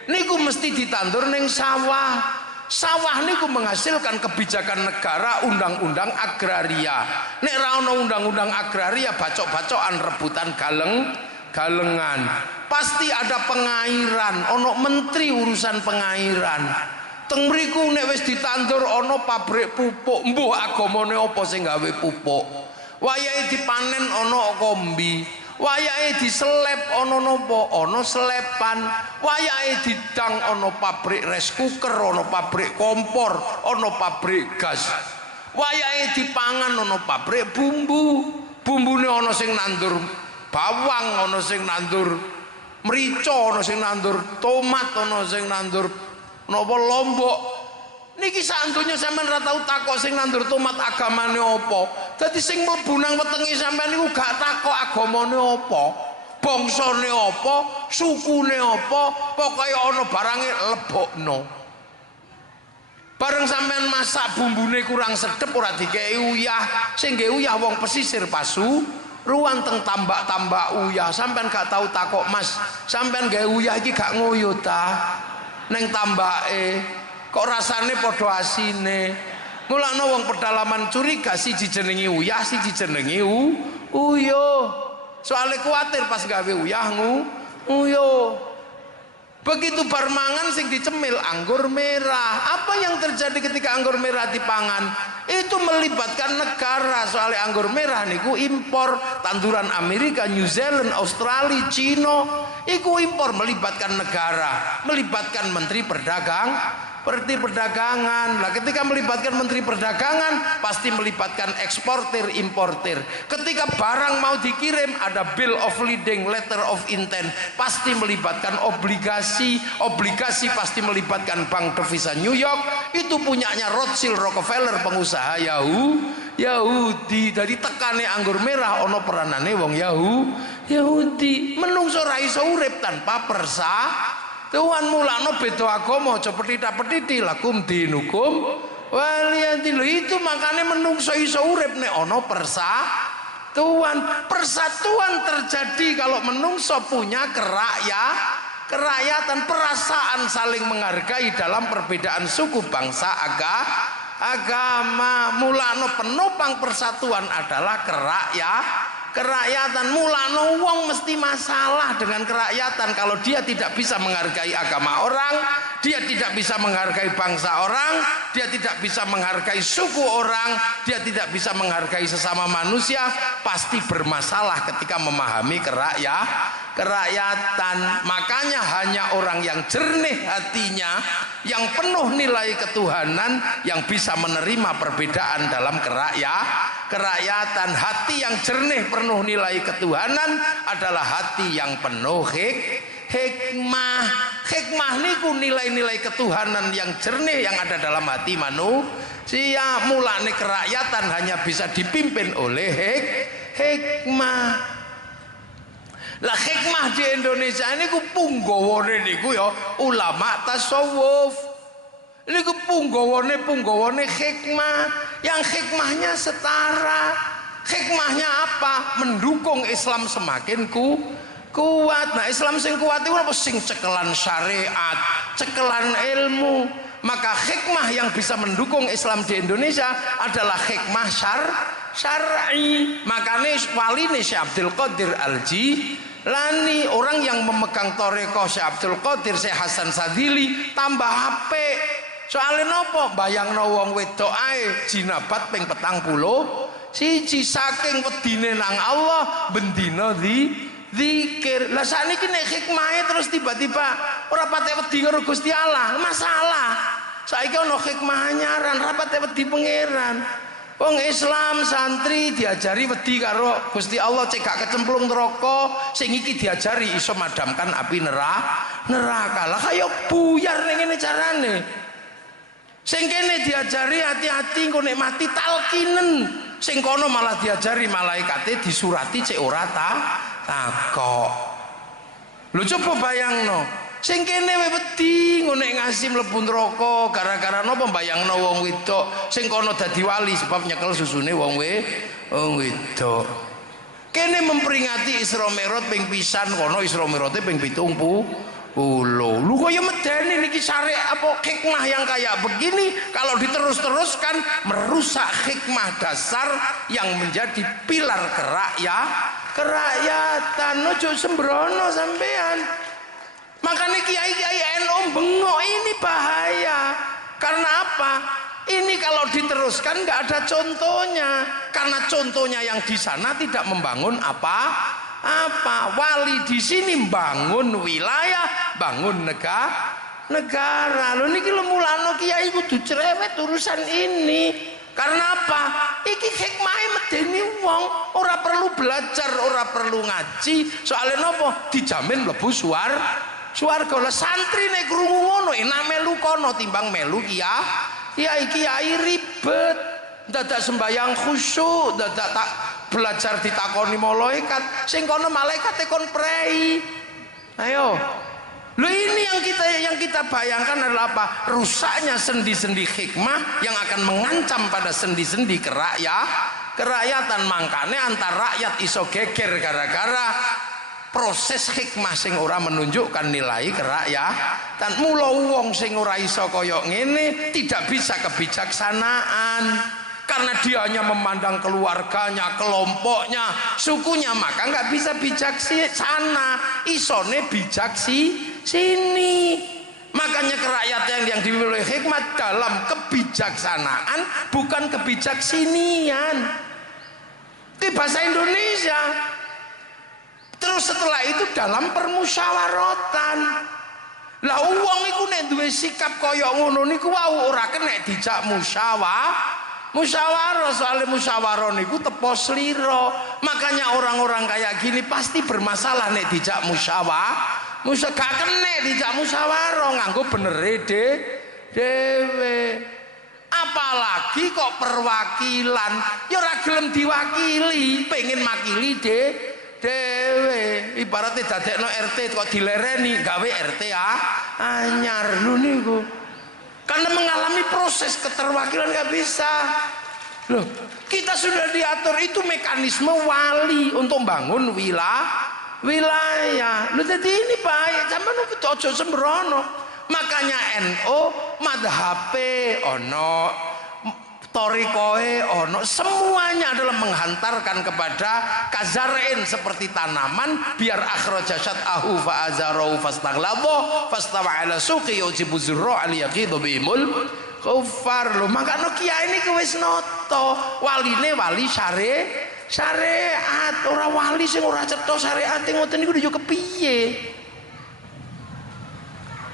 Niku mesti ditandur ning sawah. Sawah niku menghasilkan kebijakan negara, undang-undang agraria. Nek ra ono undang-undang agraria, bacok-bacokan rebutan galengan. Pasti ada pengairan, ono menteri urusan pengairan. Teng mriku nek wis ditandur ana pabrik pupuk, mbuh agamane apa sing gawe pupuk. Wayahe dipanen ana kombi, wayahe diselep ana napa? Ana selepan. Wayahe didang ana pabrik rice cooker, ana pabrik kompor, ana pabrik gas. Wayahe dipangan ana pabrik bumbu. Bumbune ana sing nandur bawang, ana sing nandur mrica, ana sing nandur tomat, ana sing nandur napa lombok. Niki sak donya sampean ora tau takok sing nandur tomat agamane apa. Dadi sing mlebu nang wetenge sampean niku gak takok agamane apa, bangsane apa, sukune apa, pokoke ana barange lebokno. Bareng sampean masak bumbune kurang sedep ora dikeki uyah, sing nggih uyah wong pesisir pasu ruang teng tambak-tambak uyah. Sampean gak tau takok, Mas, sampean gawe uyah iki gak ngoyo ta? Neng tambake kok rasane padha asine. Mulane wong pedalaman curiga siji jenenge uyah, siji jenenge uyuh. Soale kuwatir pas gawe uyah uyuh. Begitu bar mangan sing dicemil anggur merah. Apa yang terjadi ketika anggur merah dipangan? Itu melibatkan negara. Soalnya anggur merah niku impor tanduran Amerika, New Zealand, Australia, Cina. Iku impor melibatkan negara, melibatkan menteri Menteri Perdagangan. Lah ketika melibatkan Menteri Perdagangan pasti melibatkan eksportir importir. Ketika barang mau dikirim ada bill of lading, letter of intent, pasti melibatkan obligasi. Obligasi pasti melibatkan bank devisa New York, itu punyanya Rothschild Rockefeller, pengusaha Yahudi. Dari tekane anggur merah ono peranane wong Yahudi. Menungso ra iso urip tanpa Tuhan mulakno beda agama aja petita-petiti lakum dinukum waliyadin. Itu makanya menungso iso urip nek ana persatuan terjadi kalau menungso punya kerakyatan, perasaan saling menghargai dalam perbedaan suku, bangsa, agama. Mulakno penopang persatuan adalah kerakyatan. Mulakno wong mesti masalah dengan kerakyatan kalau dia tidak bisa menghargai agama orang, dia tidak bisa menghargai bangsa orang, dia tidak bisa menghargai suku orang, dia tidak bisa menghargai sesama manusia, pasti bermasalah ketika memahami kerakyatan. Makanya hanya orang yang jernih hatinya, yang penuh nilai ketuhanan, yang bisa menerima perbedaan dalam kerakyatan. Hati yang jernih penuh nilai ketuhanan adalah hati yang penuh hikmah. Hikmah niku nilai-nilai ketuhanan yang jernih yang ada dalam hati manusia. Mulane kerakyatan hanya bisa dipimpin oleh hikmah. Lah hikmah di Indonesia ini ku punggawane niku ya ulama tasawuf. Niku punggawane hikmah, yang hikmahnya setara. Hikmahnya apa? Mendukung Islam semakin kuat. Nah, Islam sing kuat itu apa? Sing cekelan syariat, cekelan ilmu. Maka hikmah yang bisa mendukung Islam di Indonesia adalah hikmah syar'i. Makanya waline Syekh Abdul Qadir Al-Jilani, orang yang memegang thariqah Syekh Abdul Qadir, Syekh Hasan Sadili, tambah apik. Soalnya nopo? Bayangno wong wedok ae jinabat ping 40 siji saking wedine nang Allah bendina zikir. Lah sakniki nek hikmahe terus tiba-tiba ora patek wedi karo Gusti Allah, masalah. Saiki ana hikmah anyaran, ora patek wedi pangeran. Wong Islam santri diajari wedi karo Gusti Allah cek gak kecemplung neraka, sing iki diajari iso madamkan api neraka. Lah kaya buyar ning ngene carane. Sing kene diajari hati-hati engko nek mati talkinen, sing kono malah diajari malaikate disurati cek ora takok. Lho coba bayangno, sing kene wedi engko nek ngasih mlebu neraka gara-gara napa? Bayangno wong wedok sing kono dadi wali sebab nyekel susune wong wedok. Kene memperingati Isra Mi'raj ping pisan, kono Isra Mi'rajte ping 70. Lu kaya medeni niki syariat apa hikmah yang kayak begini kalau diterus-teruskan merusak hikmah dasar yang menjadi pilar kerakyatan. Ojo sembrono sampean. Makanya kiai-kiai NU bengok, ini bahaya. Karena apa? Ini kalau diteruskan nggak ada contohnya. Karena contohnya yang di sana tidak membangun apa? Wali di sini bangun wilayah, bangun negara. Lho niki lho mulane kiai kudu cerewet urusan ini. Karena apa? Iki hikmahe medeni wong, ora perlu belajar, ora perlu ngaji. Soalnya nopo? Dijamin mlebu swarga. Lah santri nek krungu ngono enak melu kono timbang melu kiai ribet. Dadak sembayang khusyuk, dadak tak belajar ditakoni malaikat, sing kono malaikate kon prei. Ayo. Loh ini yang kita bayangkan adalah apa? Rusaknya sendi-sendi hikmah yang akan mengancam pada sendi-sendi kerakyatan. Makanya antar rakyat iso geger gara-gara proses hikmah sing ora menunjukkan nilai kerakyatan. Mula wong sing ora iso kaya ngene tidak bisa kebijaksanaan. Karena dia hanya memandang keluarganya, kelompoknya, sukunya, maka nggak bisa bijaksana. Isone sini. Makanya kerakyatan yang dimiliki hikmat dalam kebijaksanaan, bukan kebijaksinian. Itu bahasa Indonesia. Terus setelah itu dalam permusyawaratan. Lah wong iku nek duwe sikap kaya ngono niku wau ora kena dijak musyawarah. Soal musyawarah niku tepo slira. Makanya orang-orang kayak gini pasti bermasalah nek dijak musyawarah. Gak kena dijak musyawarah, nganggo benere dhewe. Apalagi kok perwakilan ya ora gelem diwakili, pengen makili dhewe. Ibaratnya dadekno RT kok dilereni gawe RT anyar lho niku. Karena mengalami proses keterwakilan gak bisa. Loh, kita sudah diatur itu mekanisme wali untuk bangun wilayah. Loh, jadi ini baik, sampean ojo sembrono. Makanya NU madhabe ono, torikoe ono, semuanya adalah menghantarkan kepada kazarin seperti tanaman, biar akhraja syat'ahu fa'azarahu fastaghlabo fastawa ala suqi yujibu zurra al-yaqidu bimul kufar. Lho makanya kiai ini wis noto waline wali syariat, ora wali sing ora cetha syariat ngoten niku yo kepiye.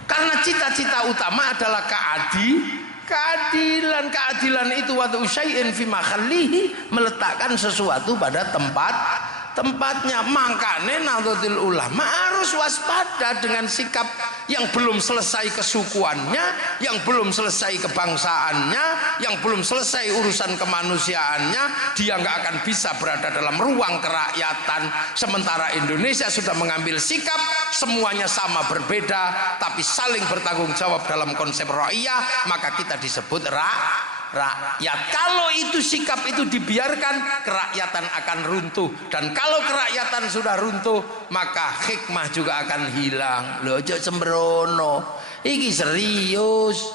Karena cita-cita utama adalah keadilan. Keadilan itu wadu syai'in fi mahallihi, meletakkan sesuatu pada tempatnya. Makanya Nahdlatul Ulama harus waspada dengan sikap yang belum selesai kesukuannya, yang belum selesai kebangsaannya, yang belum selesai urusan kemanusiaannya. Dia nggak akan bisa berada dalam ruang kerakyatan. Sementara Indonesia sudah mengambil sikap semuanya sama berbeda tapi saling bertanggung jawab dalam konsep ra'iyah, maka kita disebut rakyat. Kalau itu sikap itu dibiarkan, kerakyatan akan runtuh, dan kalau kerakyatan sudah runtuh maka hikmah juga akan hilang. Lho aja sembrono, iki serius.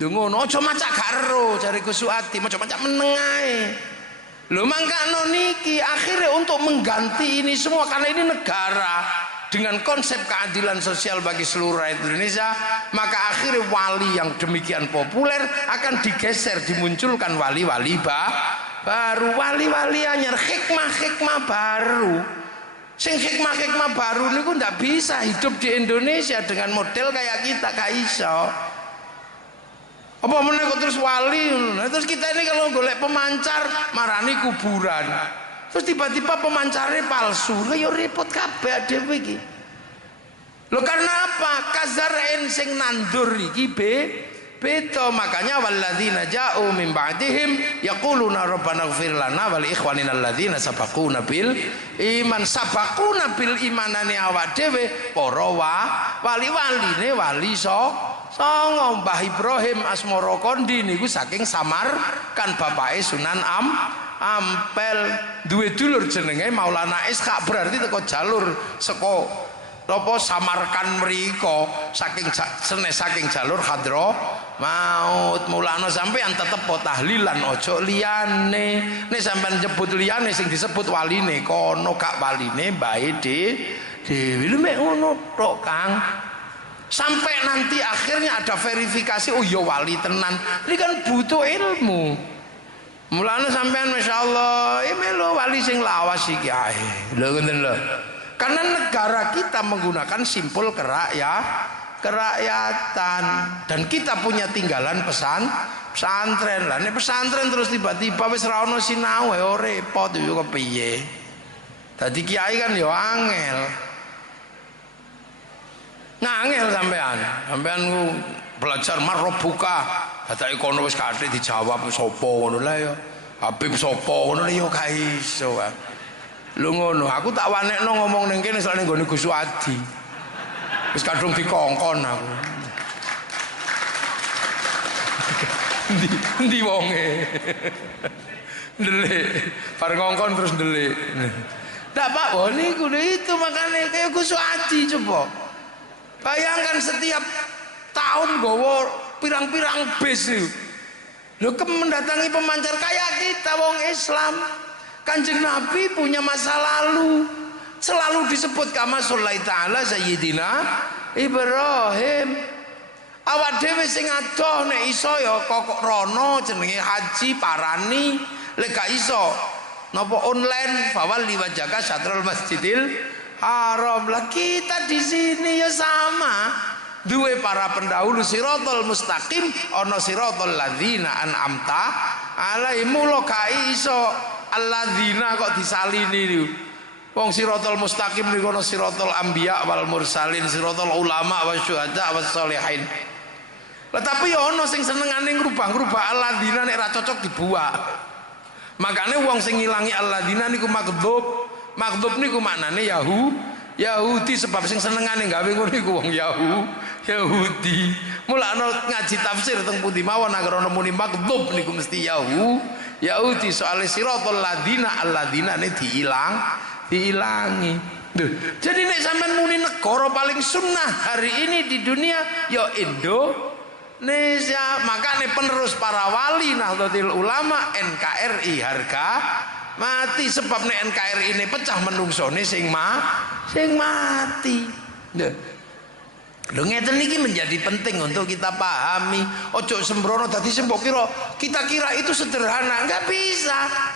Ngono aja macak garo jare Gus Suadi, macak meneng ae. Lho mangkano niki akhirnya untuk mengganti ini semua, karena ini negara dengan konsep keadilan sosial bagi seluruh rakyat Indonesia, maka akhirnya wali yang demikian populer akan digeser, dimunculkan wali-wali baru, wali-wali anyar, hikmah baru. Sing hikmah baru niku ndak bisa hidup di Indonesia dengan model kayak kita, gak iso. Apa meneh kok terus wali, terus kita ini kalau golek pemancar marani kuburan. Terus tiba-tiba pemancarnya palsu, lah yo repot kabeh dhewe iki. Lho karena apa? Kazarain sing nandur iki beda. Makanya walladzina ja'u min ba'dihim yaquluna rabbana ighfir lana wal ikhwanina alladzina sabaquna bil iman. Sabaquna bil imanane awak dhewe para wali-waline wali songo. Mbah Ibrahim Asmara Kondi niku saking Samarkand, bapake Sunan Ampel, duwe dulur jenenge Maulana Ishaq, berarti teko jalur saka apa Samarkand mriko, saking jalur Hadramaut. Mulane sampean tetep tahlilan ojo liyane. Nek sampean nyebut liyane sing disebut waline kono, gak waline bae dhewe. Lho mek ngono tok, Kang. Sampai nanti akhirnya ada verifikasi, oh ya wali tenan. Ini kan butuh ilmu. Mulane sampean masyaallah melu wali sing lawas iki ae. Lho ngoten lho. Karena negara kita menggunakan simpul kerakyatan, dan kita punya tinggalan pesantren. Lah nek pesantren terus tiba-tiba wis ra ono sinau ya repot yo kepiye. Dadi kiai kan yo angel. Ngangel sampean belajar marrobuka, data ekonomi wis kathik dijawab sapa ngono lah ya. Habib sapa ngono ya gak iso. Lho ngono, aku tak wanekno ngomong ning kene sak ning gone Gus Suadi. Wis kadung dikongkon aku. Ndi wonge. Ndelik, bar ngongkon terus ndelik. Ndak Pak, niku itu makane kayak Gus Suadi coba. Bayangkan setiap tahun gowo pirang-pirang bis itu. Lho mendatangi pemancar kayak kita wong Islam. Kanjeng Nabi punya masa lalu, selalu disebut kama sholli ta'ala Sayyidina Ibrahim. Awak dhewe sing adoh nek iso ya kok rono jenenge haji parani, lek gak iso napa online fawal liwajaka syatrul masjidil haram. Lah kita di sini ya sama. Duwe para pendahulu siratal mustaqim, ana siratal ladzina an'amta alaihim. Mula gak iso alladzina kok disalini niku. Wong siratal mustaqim niku ana siratal anbiya wal mursalin, siratal ulama wasyuhada was sholihin. Lah tapi ya ana sing senengane ngrubah-ngrubah alladzina nek ra cocok dibuak. Makane wong sing ngilangi alladzina niku maghdub. Maghdub niku maknane Yahudi, sebab sing senengane gawe ngono iku wong Yahudi. Mulane ngaji tafsir teng pundi mawon agar ana muni maghdub niku mesti Yahudi soal siratal alladzina ne diilangi. Duh, jadi nek sampean muni negara paling sunnah hari ini di dunia ya Indonesia. Makanya penerus para wali Nahdlatul Ulama NKRI harga mati, sebab nek NKRI ini pecah menungsone sing mati. Lho ngeten iki menjadi penting untuk kita pahami. Ojo sembrono dadi sembok kita kira itu sederhana, enggak bisa.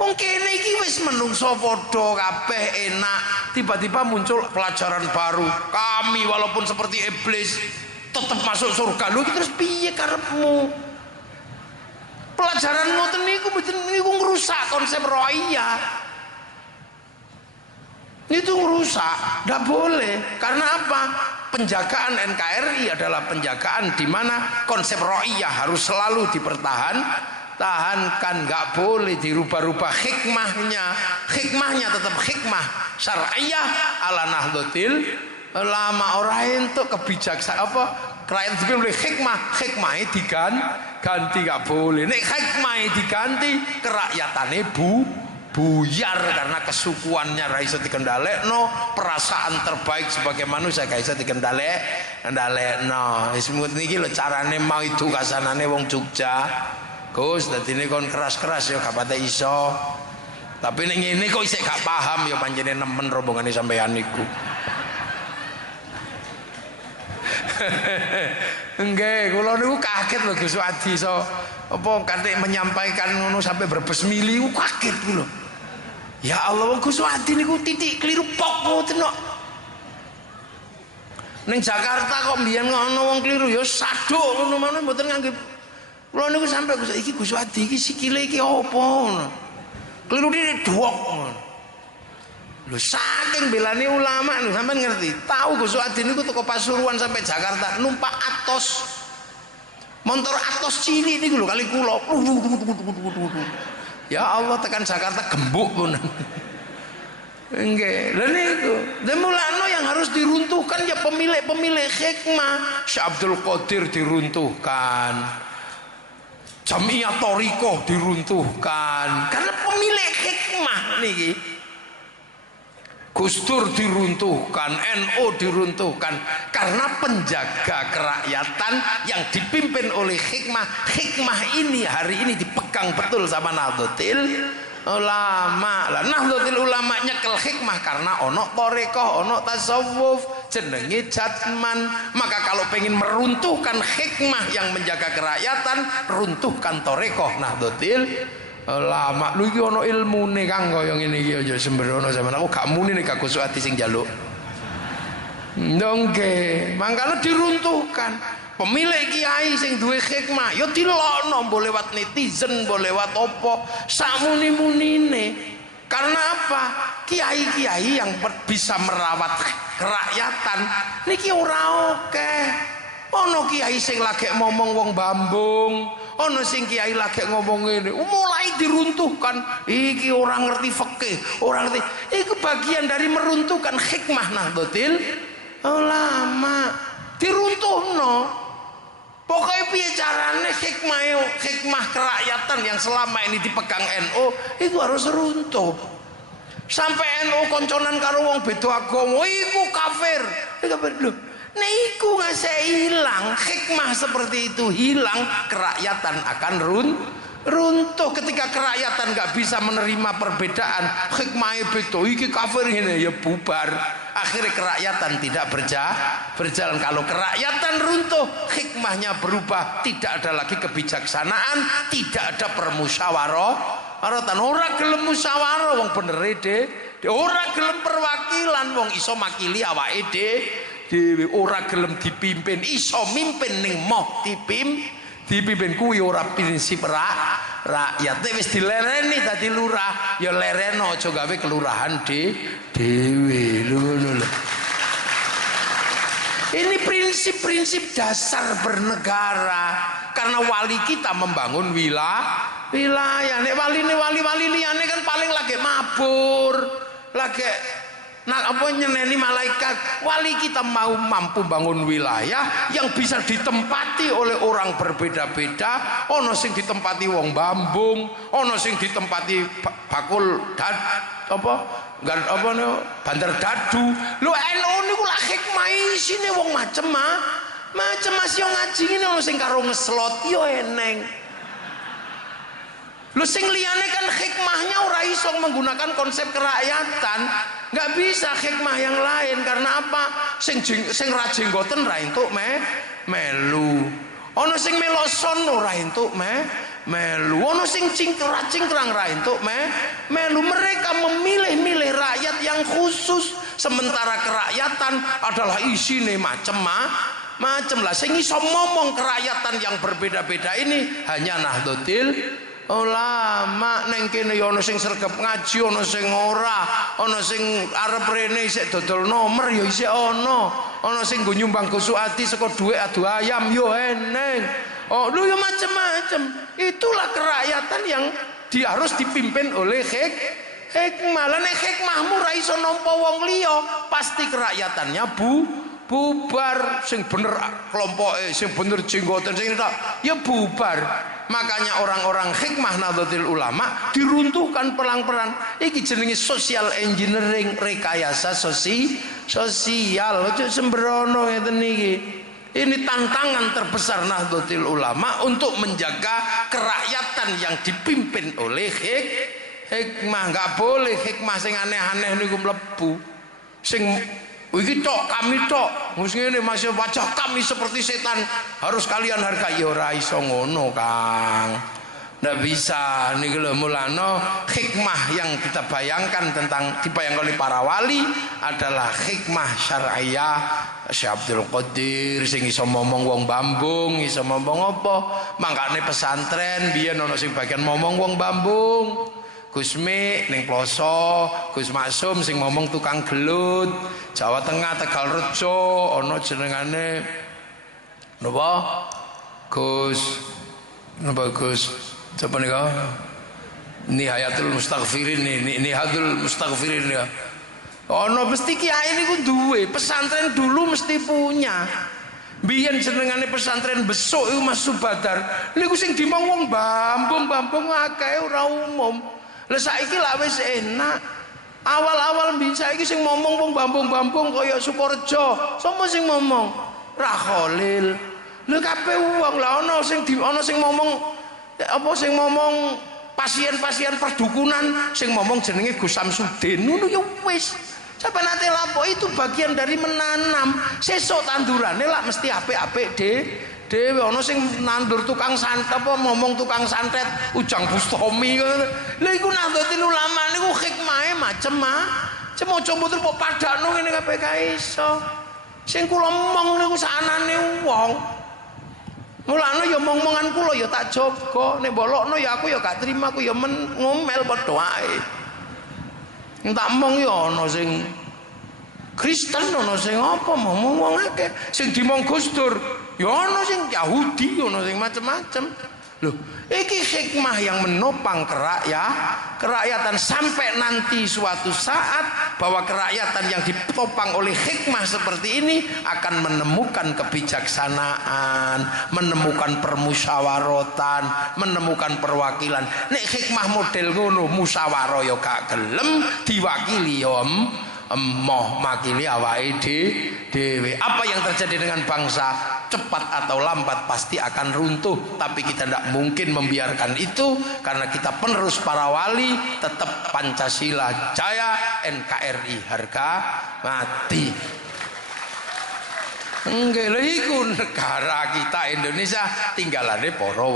Wong kene iki wis menungso padha kabeh enak, tiba-tiba muncul pelajaran baru. Kami walaupun seperti iblis tetap masuk surga. Lho terus piye karepmu? Pelajaran ngoten niku ngrusak konsep rohiyah. Itu ngrusak, ndak boleh. Karena apa? Penjagaan NKRI adalah penjagaan di mana konsep rohiyah harus selalu tahankan, nggak boleh dirubah-rubah hikmahnya tetap hikmah syar'iyah ala Nahdlatul Ulama. Orang itu kebijaksanaan apa kerakyat dipilih hikmahnya diganti, nggak boleh. Nek hikmahnya diganti kerakyatannya buyar karena kesukuannya ra iso dikendhalekno, perasaan terbaik sebagai manusia gak iso dikendhalekno. Wis niki lho carane mau itu kasanane wong Jogja. Gus, dadine kon keras-keras ya gak pate iso. Tapi nek ngene kok isih gak paham ya pancene nemen rombongane sampeyan niku. Nggih, kula niku kaget lho Gus Wadi iso apa kanthi menyampaikan ngono sampai berbes mili kaget kula. Ya Allah, wong Gus Wadi niku titik keliru pok ngoten kok. Ning Jakarta kok mbiyen ngono wong keliru ya saduk ngono maneh mboten ngangge. Kula niku sampe iki Gus Wadi iki sikile iki apa ngono. Keliru dene dhuwok ngono. Lho saking belane ulama lho sampean ngerti. Tahu Gus Wadi niku teko Pasuruan sampai Jakarta numpak Atos. Motor Atos cilik niku lho kali kula. Ya Allah tekan Jakarta gembuk pun. Nggih, lha niku. Demulano yang harus diruntuhkan ya pemilik hikmah. Syekh Abdul Qadir diruntuhkan. Jamiah Thariqah diruntuhkan karena pemilik hikmah niki. Gus Dur diruntuhkan, NU diruntuhkan karena penjaga kerakyatan yang dipimpin oleh hikmah. Hikmah ini hari ini dipegang betul sama Nahdlatul Ulama. Lah Nahdlatul Ulama nyekel hikmah karena ono thariqah, ono tasawuf, jenenge jatman. Maka kalau pengen meruntuhkan hikmah yang menjaga kerakyatan, runtuhkan thariqah Nahdlatul Ulama. Lu iki ana ilmune Kang kaya ngene iki aja sembrono sampean. Aku gak muni nek Gus Wadi sing njaluk. Nggih, mangkane diruntuhkan. Pemilik kiai sing duwe hikmah ya dilokno mbok lewat netizen, mbok lewat apa, sak muni-munine. Karena apa? Kiai-kiai yang bisa merawat kerakyatan niki ora akeh. Ana kiai sing lagi ngomong wong Bambung, ana sing kiai lagi ngomong ngene, mulai diruntuhkan. Iki orang ngerti fikih, orang ngerti. Iku bagian dari meruntuhkan hikmah Nahdlatul Ulama. Diruntuhno. Pokoknya piye carane hikmah kerakyatan yang selama ini dipegang NU itu harus runtuh. Sampai NU konconan karo wong beda agama, iku kafir. Kafir lho. Niku ngasih hilang hikmah seperti itu, hilang kerakyatan akan runtuh. Ketika kerakyatan nggak bisa menerima perbedaan, hikmahnya beda, iki kafir ini ya bubar. Akhirnya kerakyatan tidak berjalan. Kalau kerakyatan runtuh, hikmahnya berubah, tidak ada lagi kebijaksanaan, tidak ada permusyawarah. Orang gelem musyawarah, wong bener Ora gelem perwakilan, wong iso makili awake dhewe, ora gelem dipimpin, iso mimpin ning moh dipimpin kuwi ora prinsip rakyat. Nek wis dilereni dadi lurah, ya lereno aja gawe kelurahan dhewe. Ngono lho. Ini prinsip-prinsip dasar bernegara. Karena wali kita membangun wilayah. Nek wali liyane kan paling lagi mabur, lagi nyeneni malaikat. Wali kita mau mampu bangun wilayah yang bisa ditempati oleh orang berbeda-beda. Ono sing ditempati wong Bambung, ono sing ditempati bakul Bandar Dadu. Lho NU niku lak hikmah isine wong macem Mas yo ngaji ngene ono sing karo ngeslot yo eneng. Lho sing liyane kan hikmahnya ora iso menggunakan konsep kerakyatan. Nggak bisa hikmah yang lain. Karena apa? Sing ra jenggoten ra entuk melu. Ono sing meloson ora entuk melu. Ono sing cingkrang ra entuk melu. Mereka memilih-milih rakyat yang khusus. Sementara kerakyatan adalah isine macem lah. Sing iso ngomong kerakyatan yang berbeda-beda ini hanya Nahdlatul Ulama. Neng kene ya ana sing sregep ngaji, ana sing ora, ana sing arep rene isih dodol nomor ya isih ana sing nggo nyumbang Gusuati saka dhuwit adu ayam ya eneng. Oh lu ya macam-macam. Itulah kerakyatan yang harus dipimpin oleh hikmah. Lah nek hikmahmu ra iso nampa wong liya, pasti kerakyatannya bubar. Sing bener kelompoke, sing bener jenggoten sing ya bubar. Makanya orang-orang hikmah Nahdlatul Ulama diruntuhkan pelan-pelan. Iki jenenge social engineering, rekayasa sosial. Ojo sembrono ngeten iki. Ini tantangan terbesar Nahdlatul Ulama untuk menjaga kerakyatan yang dipimpin oleh hikmah. Nggak boleh hikmah sing aneh-aneh niku mlebu. Sing iki tok kami tok. Mus ngene Mas wajah kami seperti setan. Harus kalian hargai ya ora iso ngono, Kang. Nggak bisa niki lho. Mulane hikmah yang kita bayangkan dibayangkan oleh para wali adalah hikmah syariah. Syekh Abdul Qadir sing iso ngomong wong Bambung, iso ngomong apa? Mangkane pesantren biyen ana sing bagian ngomong wong Bambung. Gusmi ning Ploso, Gus Maksum sing ngomong tukang gelut. Jawa Tengah Tegalrejo ana jenengane napa? Gus Coba nika Nihayatul Mustaghfirin Nihadul Mustaghfirin ya. Ono mesti kiai niku duwe, pesantren dulu mesti punya. Biyen jenengane pesantren Besuk iku Mas Subadar. Niku sing dimong wong Bambung akeh ora umum. Lah saiki lak wis enak. Awal-awal mbiyen saiki sing ngomong wong Bambung kaya Sukorejo. Sopo sing ngomong? Ra Khalil. Lha kabeh wong lah ana sing ngomong apa sing ngomong pasien-pasien perdukunan sing ngomong jenenge Gus Samsudin. Ngono ya wis. Sampai nanti lapo itu bagian dari menanam. Sesuk tandurane lah mesti apik-apik dhewe. Ana sing nandur tukang santet apa ngomong tukang santet Ujang Bustami. Lha iku Nahdlatul Ulama niku hikmahe macem-macem. Aja mboten kok padakno ngene kabeh kae iso. Sing kula mong niku sanane wong. Mulane ya mong-mongan kula ya tak jaga. Nek bolokno ya aku ya gak terima, aku ya ngomel padha wae. Tak mong ya ana sing Kristen, ana sing apa ngomong wong akeh. Sing dimong Gus Dur ya ana sing Yahudi, ana sing macem-macem. Loh, iki hikmah yang menopang kerakyatan sampai nanti suatu saat bahwa kerakyatan yang ditopang oleh hikmah seperti ini akan menemukan kebijaksanaan, menemukan permusyawaratan, menemukan perwakilan. Nek hikmah model ngono musyawarah ya gak gelem, diwakili ya emoh makili awake dhewe. Apa yang terjadi dengan bangsa? Cepat atau lambat pasti akan runtuh, tapi kita tidak mungkin membiarkan itu karena kita penerus para wali. Tetap Pancasila jaya, NKRI harga mati. Nggih lho iku negara kita Indonesia tinggalane para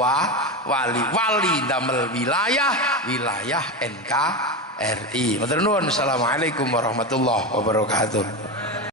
wali damel wilayah NKRI. Matur nuwun. Assalamualaikum warahmatullahi wabarakatuh.